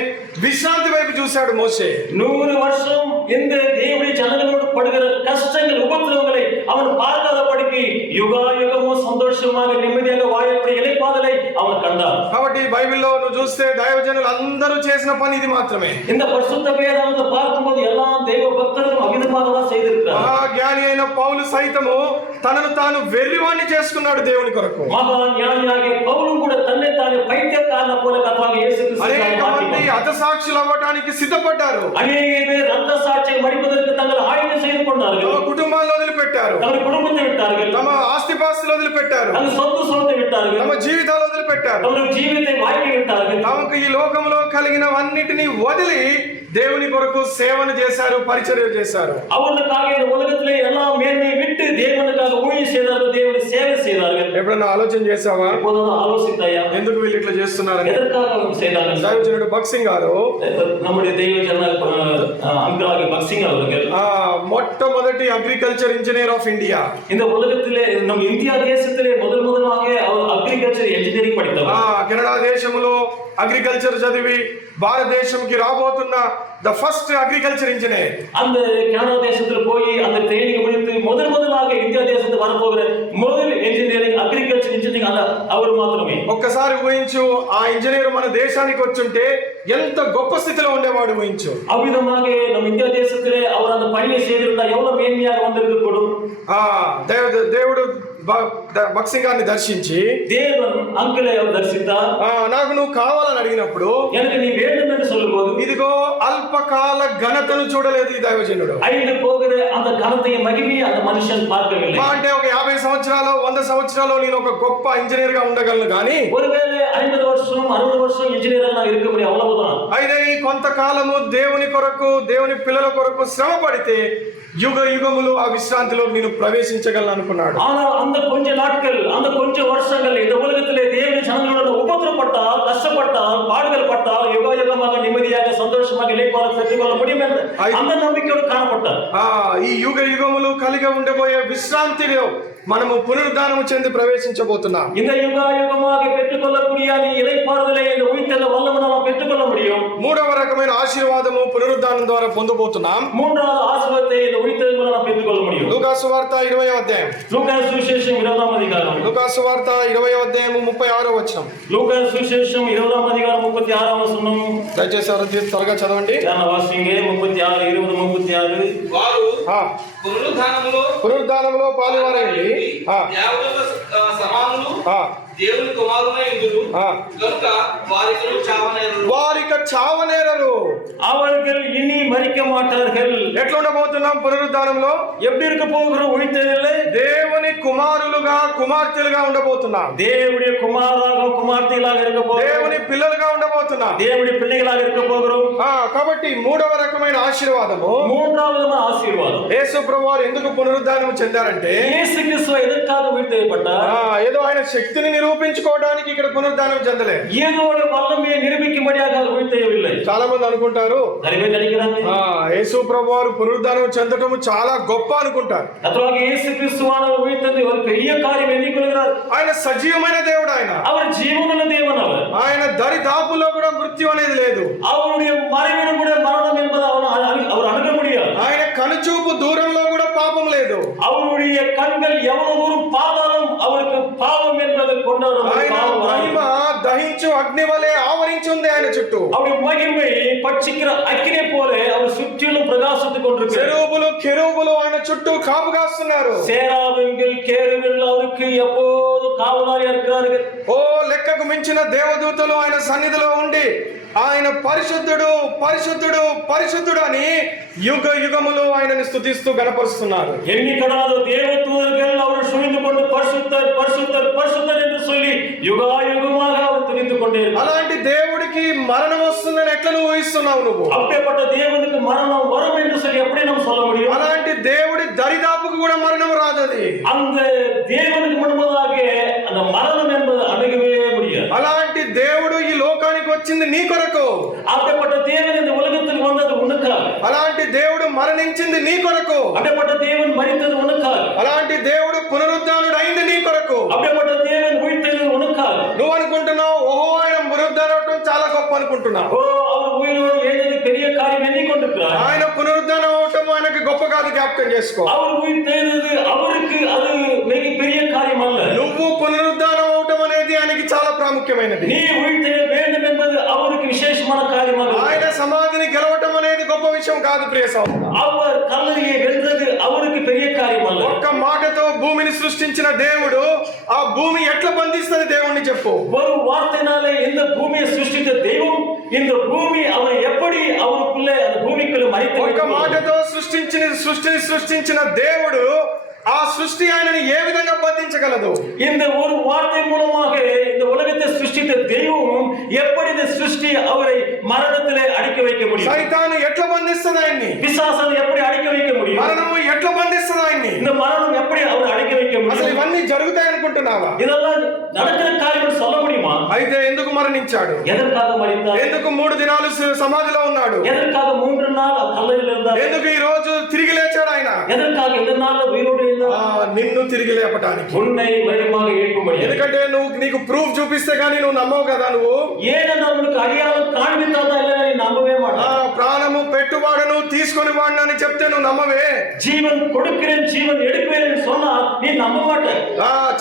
విశ్రాంతి వైపు చూశాడు మోసే. 100 வருஷம் இந்த தேவனுடைய ஜனங்களோடு படுகிற கஷ்டங்கள், உபத்திரவங்களை அவன் பார்க்காதபடிக்கு யுகாயுகமும் சந்தோஷமாக நிம்மதியாக வாழக்கூடிய இளைப்பாறுதலை அவன் கண்டான். కాబట్టి బైబిల్లో నువ్వు చూస్తే దైవజనులు అందరూ చేసిన పని ఇది మాత్రమే. இந்த பரிசுத்த வேதாகமத்தை பார்க்கும்போது எல்லா தெய்வ பக்தர்களும் அவிதமாக தான் செய்திருக்கிறார். మహా జ్ఞాని అయిన పౌలు సైతము తనను తాను వెర్రివాణ్ణి చేసుకున్నాడు దేవుని కొరకు. మహా జ్ఞానియాగిన పౌలు కూడా తన్నే తాను పైత్యకారణ పోల కథాగా యేసుక్రీస్తు అనేక మంది హతసాక్షులు అవ్వడానికి సిద్ధపడ్డారు. అనేక பேர் ரத்த சாட்சியை மடிப்பதற்கு தங்கள் ஆயுதம் செய்து கொண்டார்கள். తమ కుటుంబాలను వదిలిపెట్టారు, தங்கள் குடும்பத்தை விட்டார்கள், తమ ఆస్తిపాస్తులు వదిలిపెట్టారు, వదిలిపెట్టారు, தங்கள் சொந்த சுகத்தை விட்டார்கள், తమ జీవితాలు వదిలిపెట్టారు. தங்கள் ஜீவித்தை வாழ்க்கை விட்டார்கள். తమకు ఈ లోకంలో కలిగినవన్నిటిని వదిలి దేవుని కొరకు సేవను చేశారు, పరిచర్య చేశారు. அவர்களுக்காக இந்த உலகத்திலே எல்லா மேன்மையை விட்டு தேவனுக்காக ஊழியம் செய்தார்கள், தேவனை சேவை செய்தார்கள். ఎప్పుడన్నా ఆలోచన చేసావా எப்போதும் ஆலோசித்தாயா ఎందుకు వీళ్ళు ఇట్లా చేస్తున్నారని? எதற்காக அவங்க செய்தார்கள்? దైవజనుడు భక్సింగ్ గారు நம்முடைய தெய்வ ஜன அங்கலாகி பக்சிங் அவர்கள் మొట్టమొదటి అగ్రికల్చర్ ఇంజనీర్ ఆఫ్ ఇండియా. இந்த உலகத்திலே நம் இந்தியா தேசத்திலே முதலாக அவர் அக்ரிகல்చర్ ఇంజనీరింగ్ படித்தவர். కెనడా దేశంలో అగ్రికల్చర్ చదివి భారతదేశంకి రాబోతున్న ద ఫస్ట్ అగ్రికల్చర్ ఇంజనీర్. அந்த கனடா தேசத்துல போய் அந்த ட்ரைனிங் முடித்து முதலாக இந்தியா தேசத்துக்கு வரப்போகிற முதல் ఇంజనీరింగ్ అగ్రికల్చర్ ఇంజనీరింగ్ அவர் మాత్రమే. ఒక్కసారి ఊహించు, ఆ ఇంజనీర్ మన దేశానికి వచ్చుంటే ఎంత గొప్ప స్థితిలో ఉండేవాడు ఊహించు. அவ்விதமாக நம் இந்தியா தேசத்திலே அவர் அந்த பணியை செய்திருந்தா எவ்வளவு மேன்மையாக வந்திருக்கக்கூடும். దేవుడు భక్సింగ్ గారిని దర్శించి தேவன் அங்கிளை அவர் தரிசித்தார். నాకు నువ్వు కావాలని అడిగినప్పుడు எனக்கு நீ வேண்டும் என்று சொல்லும்போது ఇదిగో అల్పకాల ఘనతను చూడలేదు ఈ దైవజనుడు. அழிந்து போகிற அந்த கனத்தையும் மகிமையை அந்த மனுஷன் பார்க்கவில்லை. అంటే ఒక 50 సంవత్సరాలు 100 సంవత్సరాలు నేను ఒక గొప్ప ఇంజనీర్ గా ఉండగలను కానీ ஒருவேளை 50 வருஷம் 60 வருஷம் ఇంజనీర్ గా இருக்க முடியும், அவ்வளவுதான். అయితే ఈ కొంతకాలము దేవుని కొరకు దేవుని పిల్లల కొరకు శ్రమ పడితే యుగ యుగములు ఆ విశ్రాంతిలో నేను ప్రవేశించగలను అనుకున్నాడు. ஆனால் அந்த கொஞ்ச நாட்கள் அந்த கொஞ்ச வருஷங்கள் இந்த உலகத்திலே தேவனுடைய ஜனங்களோட உபத்திரப்பட்டால், கஷ்டப்பட்டால், பாடுகள் பட்டால் யுக யுகமாக நிம்மதியாக சந்தோஷமாக இளைப்பாற பெற்றுக்கொள்ள முடியும் என்ற அந்த நம்பிக்கையோடு காணப்பட்டார். ఈ యుగ యుగములు కలిగి ఉండబోయే విశ్రాంతిలో మనము పునరుద్ధానము చెంది ప్రవేశించబోతున్నాం. இந்த யுக யுகமாக பெற்றுக்கொள்ளக்கூடிய இளைப்பாறுதலை இந்த உயிர்த்தெழுந்த வல்லமை நாம் பெற்றுக்கொள்ள முடியும். మూడవ రకమైన ఆశీర్వాదము పునరుద్ధానం ద్వారా పొందబోతున్నాం. மூன்றாவது ஆசீர்வாதத்தை இந்த உயிர்த்தெழுந்த மூலம் நாம் பெற்றுக்கொள்ள முடியும். లూకాసు వార్త 20వ అధ్యాయం. லூகாஸ் சுவிசேஷம் 20ஆம் அதிகாரம். లూకాసు వార్త 20వ అధ్యాయం 36వ వచనం. லூகாஸ் சுவிசேஷம் 20ஆம் அதிகாரம் 36ஆம் వచనం. దయచేసి ఎవరైతే త్వరగా చదవండి. వాసింగే 36 20 36. వారు పునరుద్ధానములో పాలువారండి. దేవుని సమానులు దేవుని కుమారులై ఇందురు కనుక వారిక చావనేరరు. அவர்கள் இனி மரிக்க மாட்டார்கள். ఎట్లా ఉండబోతున్నాం పునరుద్ధానంలో? எப்படி இருக்க போகிறோம் உயிர்த்தெழுதலிலே? దేవుని కుమారులుగా కుమార్తెలుగా ఉండబోతున్నాం. தேவனுடைய குமாரராக குமார்த்திகளாக இருக்க போகிறோம். దేవుని పిల్లలుగా ఉండబోతున్నాం. தேவனுடைய பிள்ளைகளாக இருக்க போகிறோம். కాబట్టి మూడవ రకమైన ఆశీర్వాదము, மூன்றாவது ஆசீர்வாதம். యేసు ప్రభువారు ఎందుకు పునరుద్ధానం చెందారంటే యేసు క్రీస్తు ఎదற்காக உயிர்த்தெழுதப்பட்டார். ఏదో ఆయన శక్తిని నిరూపించుకోవడానికి ఇక్కడ పునరుద్ధానం చెందలే. ஏதோ ஒரு வல்லமையை நிரூபிக்கும்படியாக அவர் உயிர்த்தெழவில்லை. చాలా మంది అనుకుంటారు యేసు ప్రభువారు పునరుద్ధానం చెందటం చాలా గొప్ప అనుకుంటారు. கர்த்தராக இயேசு கிறிஸ்துவானவர் உயிர்த்தெழுந்து ஒரு பெரிய காரியம் எண்ணிக்கொள்கிறார். ఆయన సజీవమైన దేవుడు. அவர் జీవముள்ள தேவன். ఆయన దరిదాపులో కూడా మృత్యు అనేది లేదు. அவருடைய மறைவிடம் கூட மரணம் என்பது அவர் அணுக முடியாது. ఆయన కనుచూపు దూరంలో కూడా పాపం లేదు. அவருடைய கண்கள் எவ்வளவு தூரம் பார்த்தாலும் அவருக்கு பாவம் என்பது கொண்டாட మహిమ దహించు అగ్ని వలె ఆవరించి ఉంది ఆయన చుట్టూ. அவருடைய மகிமை பட்சிக்கிற அக்கினி போல அவர் சுற்றிலும் பிரகாசித்துக் கொண்டிருக்கிறார். కెరూబులు ఆయన చుట్టూ కాపు కాస్తున్నారు. சேராபின்கள் கேருபுகள் அவருக்கு எப்போது காவலாளியா இருக்கிறார்கள். లెక్కకు మించిన దేవదూతలు ఆయన సన్నిధిలో ఉండి ఆయన పరిశుద్ధుడు పరిశుద్ధుడు పరిశుద్ధుడు అని యుగ యుగములు ఆయనని స్తుతిస్తూ గణపరుస్తున్నారు. ఎన్నికడాద దేవదూతలు அவர் சுழிந்து கொண்டு பரிசுத்தர் பரிசுத்தர் பரிசுத்தர் என்று சொல்லி யுகாயுகமாக அவர் துதித்துக் கொண்டே. అలాంటి దేవుడికి మరణం వస్తుందని ఎట్లా నువ్వు ఊహిస్తున్నావు? నువ్వు அப்படிப்பட்ட தேவனுக்கு மரணம் வரும் என்று சொல்லி எப்படி நாம் சொல்ல முடியும்? అలాంటి దేవుడి దరిదాపుకు కూడా మరణం రాదది. அந்த தேவனுக்கு முன்பதாக அந்த மரணம் என்பது அணுகவே முடியாது. అలాంటి దేవుడు ఈ లోకానికి వచ్చింది నీ కొరకు. அப்படிப்பட்ட தேவன் இந்த உலகத்துக்கு வந்தது உனக்காக. అలాంటి దేవుడు మరణించింది నీ కొరకు. அப்படிப்பட்ட தேவன் மரித்தது உனக்காக. అలాంటి దేవుడు పునరుద్ధానుడు అయింది నీ కొరకు. அப்படிப்பட்ட தேவன் உயிர்த்தெழுந்தது உனக்காக. నువ్వు అనుకుంటున్నావు ఆయన పునరుద్ధానం చాలా గొప్ప అనుకుంటున్నావు. அவர் உயிரோடு எழுந்தது பெரிய காரியம் எண்ணிக்கொண்டிருக்கிறார். ఆయన పునరుద్ధానం అవటం ఆయనకి గొప్ప కాదు, జ్ఞాపకం చేసుకో. அவர் உயிர்த்தெழுந்தது அவருக்கு அது மிக பெரிய காரியம் அல்ல. నువ్వు పునరుద్ధానం అవటం అనేది ఆయనకి చాలా ప్రాముఖ్యమైనది. நீ உயிர்த்தெழ வேண்டும் என்பது அவருக்கு விசேஷமான காரியம் அல்ல. ఆయన సమాధిని గెలవటం అనేది గొప్ప విషయం కాదు ప్రియ సహోదరా. அவர் கல்லறையை வென்றது அவருக்கு பெரிய காரியம் அல்ல. ఒక్క మాటతో భూమిని సృష్టించిన దేవుడు ఆ భూమి ఎట్లా బంధిస్తుంది దేవుణ్ణి చెప్పు. ஒரு வார்த்தையினாலே இந்த பூமியை சிருஷ்டித்த தெய்வம் இந்த பூமி அவர் எப்படி அவருக்குள்ளே அந்த பூமிக்குள்ள மறைத்து ఒక్క మాటతో సృష్టిని సృష్టించిన దేవుడు ఆ సృష్టి ఆయనని ఏ విధంగా బంధించగలదు? இந்த ஒரு வார்த்தை மூலமாக இந்த உலகத்தை சிருஷ்டித்த தெய்வம் எப்படி இந்த சிருஷ்டி அவரை மரணத்திலே அடிக்க வைக்க முடியும்? సైతాను ఎట్లా బంధిస్తుంది ఆయన్ని? பிசாசனை எப்படி அடிக்க வைக்க முடியும்? మరణము ఎట్లా బంధిస్తుంది ఆయన్ని? இந்த மரணம் எப்படி அவர் அடிக்க வைக்க అసలు முடியும்? ఇవన్నీ జరుగుతాయి అనుకుంటున్నావా? இதெல்லாம் நடக்கிற காரியம் சொல்ல முடியுமா? అయితే ఎందుకు మరణించాడు? எதற்காக மரித்தார்? ఎందుకు 3 దినాలు సమాధిలో ఉన్నాడు? எதற்காக 3 நாள் கல்லறையில் இருந்தார்? ఎందుకు ఈ రోజు తిరిగి లేచాడు ఆయన? எதற்காக இந்த நாள்ல உயிரோடு இருந்தார்? నిన్ను తిరిగి లేపటానికి. உன்னை மறுபடியும் எழுப்பும்படி. ఎందుకంటే నీకు ప్రూఫ్ చూపిస్తే గానీ నువ్వు నమ్మవు కదా. నువ్వు ஏனென்றால் உனக்கு அடையாளம் காண்பித்தால் தான் இல்லை, நீ நம்பவே மாட்டாய். ప్రాణము పెట్టువాడును తీసుకొని వాడును అని చెప్తే నువ్వు నమ్మవే. ஜீவன் கொடுக்கிறேன் ஜீவன் எடுக்கிறேன் சொன்னா நீ நம்ப மாட்டாய்.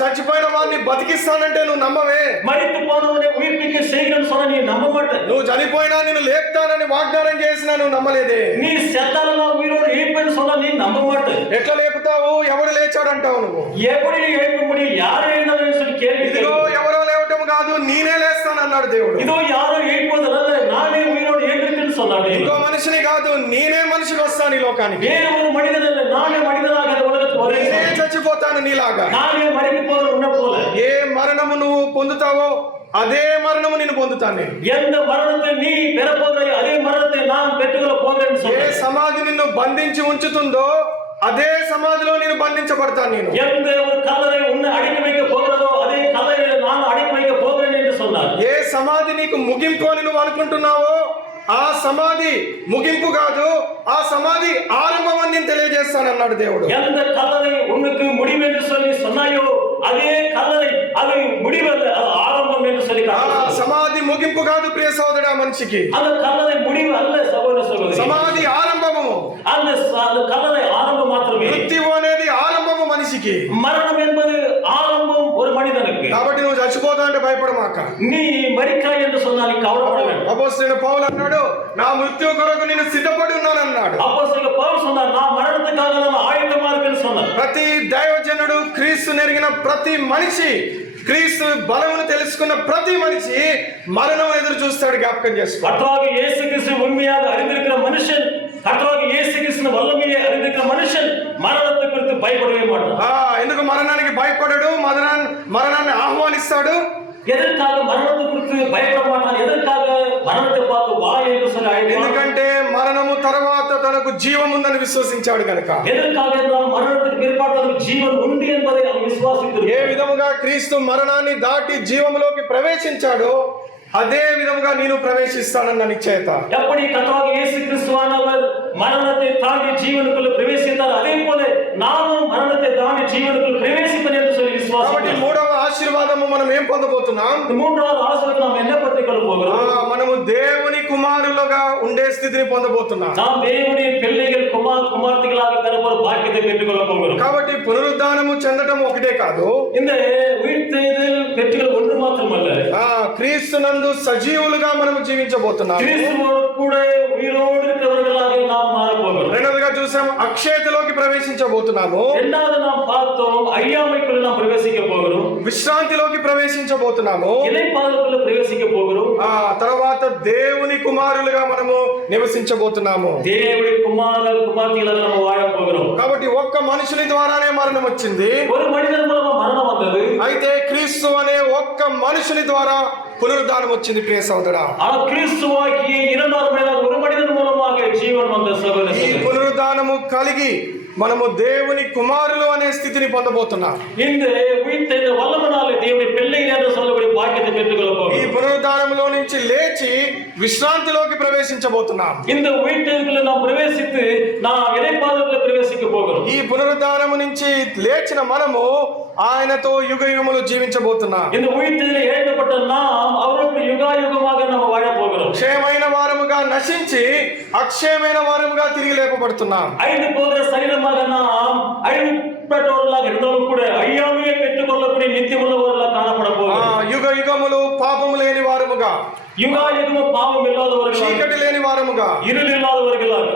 చచ్చిపోయిన వాడిని బతికిస్తానంటే నువ్వు నమ్మవే. மரித்து போனவனை உயிர்ப்பிக்க செய்கிறேன்னு சொன்னா நீ நம்ப மாட்டாய். నువ్వు చనిపోయినా నిన్ను లేపుతానని వాగ్దానం చేసినా నువ్వు నమ్మలేదే. நீ செத்தாலனா உயிரோடு எழுப்பேன்னு சொன்னா நீ நம்ப மாட்டாய். ఎట్లా లేపుతావు? ఎవడు లేచాడు అంటావు నువ్వు. எப்படி நீ எழுப்ப முடியும்? யார் எழுந்தாலும் சொல்லி கேள்வி. ఇదిగో ఎవరో లేవటం కాదు, నేనే లేస్తానన్నాడు దేవుడు. இதோ யாரோ எழுப்புவதல்ல, நானே உயிரோடு எழுந்திருக்கேன்னு சொன்னானே. ఇంకో మనిషిని కాదు, నేనే మనిషిగా వస్తాను ఈ లోకానికి. வேற ஒரு மனிதன் அல்ல, நானே மனிதனாக இந்த உலகத்துக்கு வரேன். నేనే చచ్చిపోతాను నీలాగా. நானே மரிக்க போற உன்னை போல. ఏ మరణము నువ్వు పొందుతావో అదే మరణము నేను పొందుతాను. எந்த மரணத்தை நீ பெறப்போகிறாய் அதே மரணத்தை நான் பெற்றுக்கொள்ள போகிறேன்னு ఏ சொன்னேன். సమాధి నిన్ను బంధించి ఉంచుతుందో అదే సమాధిలో నేను బంధించబడతాను. నేను எந்த ஒரு கல்லறை உன்னை அடக்க வைக்க போகிறதோ அதே கல்லறையில நான் அடக்க வைக்க போகிறேன் என்று சொன்னார். ఏ సమాధి నీకు ముగింపు అని నువ్వు అనుకుంటున్నావో ఆ సమాధి ముగింపు కాదు, ఆ సమాధి ఆరంభం అని నేను తెలియజేస్తానన్నాడు దేవుడు. எந்த கல்லறை உனக்கு முடிவு என்று சொல்லி சொன்னாயோ அதே கல்லறை அது முடிவல்ல, அது ஆரம்பம் என்று சொல்லி సమాధి ముగింపు కాదు ప్రియ సోదరుడా మనిషికి. அந்த கல்லறை முடிவு அல்ல சகோதர சகோதரி. సమాధి ఆరంభము. அந்த கல்லறை ஆரம்பம் மாத்திரமே. మృత్యువు అనేది ఆరంభము మనిషికి. மரணம் என்பது ஆரம்பம் ஒரு மனிதனுக்கு. కాబట్టి నువ్వు చచ్చిపోతా అంటే భయపడమాక. நீ மரிக்காய் என்று சொன்னால் நீ கவலைப்பட வேண்டும். అపోస్తలుడైన పౌలు అన్నాడు, నా మృత్యు కొరకు నేను సిద్ధపడి ఉన్నాను అన్నాడు. அப்போஸ்தலன் பவுல் சொன்னார், நான் மரணத்துக்காக நான் ஆயத்தமா இருக்கேன்னு சொன்னார். ప్రతి దైవజనుడు, క్రీస్తు నెరిగిన ప్రతి మనిషి, క్రీస్తు బలమును తెలుసుకున్న ప్రతి మనిషి మరణం ఎదురు చూస్తాడు. జ్ఞాపకం చేసుకో. கர்த்தராக இயேசு கிறிஸ்து உண்மையாக அறிந்திருக்கிற மனுஷன், கர்த்தராக இயேசு கிறிஸ்து வல்லமையை அறிந்திருக்கிற மனுஷன் மரணத்தை குறித்து பயப்படவே மாட்டான். ఎందుకు మరణానికి భయపడడు? మరణాన్ని ఆహ్వానిస్తాడు. எதற்காக மரணத்தை குறித்து பயப்பட மாட்டான்? எதற்காக மரணத்தை பார்த்து வா என்று சொல்லி அழைக்கிறான்? ఎందుకంటే మరణము తర్వాత తనకు జీవం ఉందని విశ్వసించాడు కనుక. எதற்காக என்றால் மரணத்துக்கு பிற்பாடு தனக்கு ஜீவன் உண்டு என்பதை அவன் விசுவாசித்திருக்கிறான். ఏ విధముగా క్రీస్తు మరణాన్ని దాటి జీవంలోకి ప్రవేశించాడో అదే విధముగా నేను ప్రవేశిస్తానన్న నిశ్చయత. எப்படி கர்த்தராக இயேசு கிறிஸ்துவானவர் மரணத்தை தாண்டி ஜீவனுக்குள்ள பிரவேசித்தார், அதே போல நானும் மரணத்தை தாண்டி ஜீவனுக்குள்ள பிரவேசிப்பேன் என்று சொல்லி కాబట్టి விசுவாசிக்கிறோம். మూడవ ఆశీర్వాదము మనం ఏం పొందబోతున్నాం? மூன்றாவது ஆசீர்வாதம் நாம் என்ன பெற்றுக்கொள்ள போகிறோம்? మనము దేవుని కుమారులుగా ఉండే స్థితిని పొందబోతున్నాం. நாம் தேவனுடைய பிள்ளைகள், குமார்த்திகளாக பெறப்போற பாக்கியத்தை பெற்றுக்கொள்ள போகிறோம். కాబట్టి పునరుద్ధానము చెందటం ఒకటే కాదు, இந்த உயிர்த்தெழுதல் பெற்றுக்கொள்ள ஒன்று மாத்திரமல்ல, క్రీస్తునందు సజీవులుగా మనము జీవించబోతున్నాం. கிறிஸ்துவோடு கூட உயிரோடு இருக்கிறவர்களாக நாம் மாறப் போகிறோம். రెండవదిగా చూసాం, అక్షయతలోకి ప్రవేశించబోతున్నాము. இரண்டாவது நாம் பார்த்தோம், அழியாமைக்குள்ள நாம் பிரவேசிக்க போகிறோம். విశ్రాంతిలోకి ప్రవేశించబోతున్నాము. இளைப்பாறுதலுக்குள்ள பிரவேசிக்க போகிறோம். తర్వాత దేవుని కుమారులుగా మనము నివసించబోతున్నాము. தேவனுடைய குமார்த்திகளாக நாம் வாழப் போகிறோம். కాబట్టి ఒక్క మనుషుని ద్వారానే మరణం వచ్చింది. ஒரு மனிதன் மூலமா மரணம் வந்தது. అయితే క్రీస్తు అనే ఒక్క మనుషుని ద్వారా పునరుద్ధానం వచ్చింది ప్రియ సోదరుడా. ஆனால் கிறிஸ்துவாகிய இரண்டாவது மனிதன் ஒரு மனிதன் மூலமாக ஜீவன் வந்த ఈ சகோதரர்களே, పునరుద్ధానము కలిగి మనము దేవుని కుమారులు అనే స్థితిని పొందబోతున్నాం. இந்த உயிர்த்தெழுந்த வல்லமையினாலே தேவனுடைய பிள்ளைகள் என்று சொல்லக்கூடிய பாக்கியத்தை பெற்றுக்கொள்ள ఈ போகிறோம். పునరుద్ధానంలో నుంచి లేచి విశ్రాంతిలోకి ప్రవేశించబోతున్నాం. இந்த உயிர்த்தெழுதலுக்குள்ள நாம் பிரவேசித்து நாம் இளைப்பாறுதலுக்குள்ள பிரவேசிக்க போகிறோம். ఈ పునరుద్ధానము నుంచి లేచిన మనము ఆయనతో యుగ యుగములు జీవించబోతున్నాం. இந்த உயிர்த்தெழுதலில் எழுதப்பட்ட நாம் அவரோடு யுகாயுகமாக நாம் வாழப் போகிறோம். క్షయమైన వారముగా నశించి అక్షయమైన వారముగా తిరిగి లేపబడుతున్నాం. அழிந்து போகிற சரீரமாக நாம் அழிப்பட்டவர்களாக இருந்தாலும் கூட அழியாமையை பெற்றுக்கொள்ளக்கூடிய நித்தியமுள்ளவர்களாக காணப்பட போகிறோம். యుగ యుగములు పాపము లేని వారముగా, யுகாயுகமும் பாவம் இல்லாதவர்களாக, చీకటి లేని వారముగా, இருள் இல்லாதவர்களாக,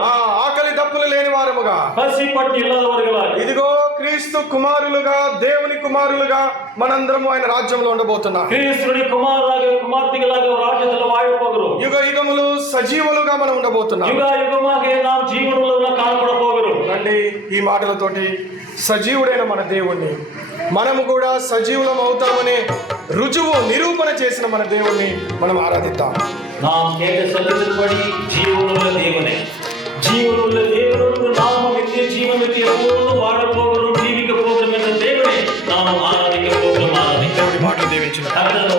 ఆకలి దప్పులు లేని వారముగా, பசி பட்டி இல்லாதவர்களாக, ఇదిగో క్రీస్తు కుమారులుగా దేవుని కుమారులుగా మనందరము ఆయన రాజ్యంలో ఉండబోతున్నాం. கிறிஸ்துவின் குமாரராக குமார்த்திகளாக ராஜ்யத்தில் வாழ போகிறோம். యుగ యుగములు సజీవులుగా మనం ఉండబోతున్నాం. யுக யுகமாக நாம் ஜீவனுள்ள காணப்பட போகிறோம். రండి ఈ మాటలతోటి సజీవుడైన మన దేవుణ్ణి, మనము కూడా సజీవులం అవుతామనే రుజువు నిరూపణ చేసిన మన దేవుణ్ణి మనం ఆరాధిద్దాం. நாம் கேட்ட சத்தத்தின்படி ஜீவனுள்ள தேவனை, ஜீவனுள்ள தேவனோடு நாம் நித்திய ஜீவன் பெற்று எப்போதும் வாழ போகிறோம், ஜீவிக்க போகிறோம் என்ற தேவனை நாம் ஆராதிக்க போகிறோம். దేవుడి మాటలు దీవించును. கர்த்தர்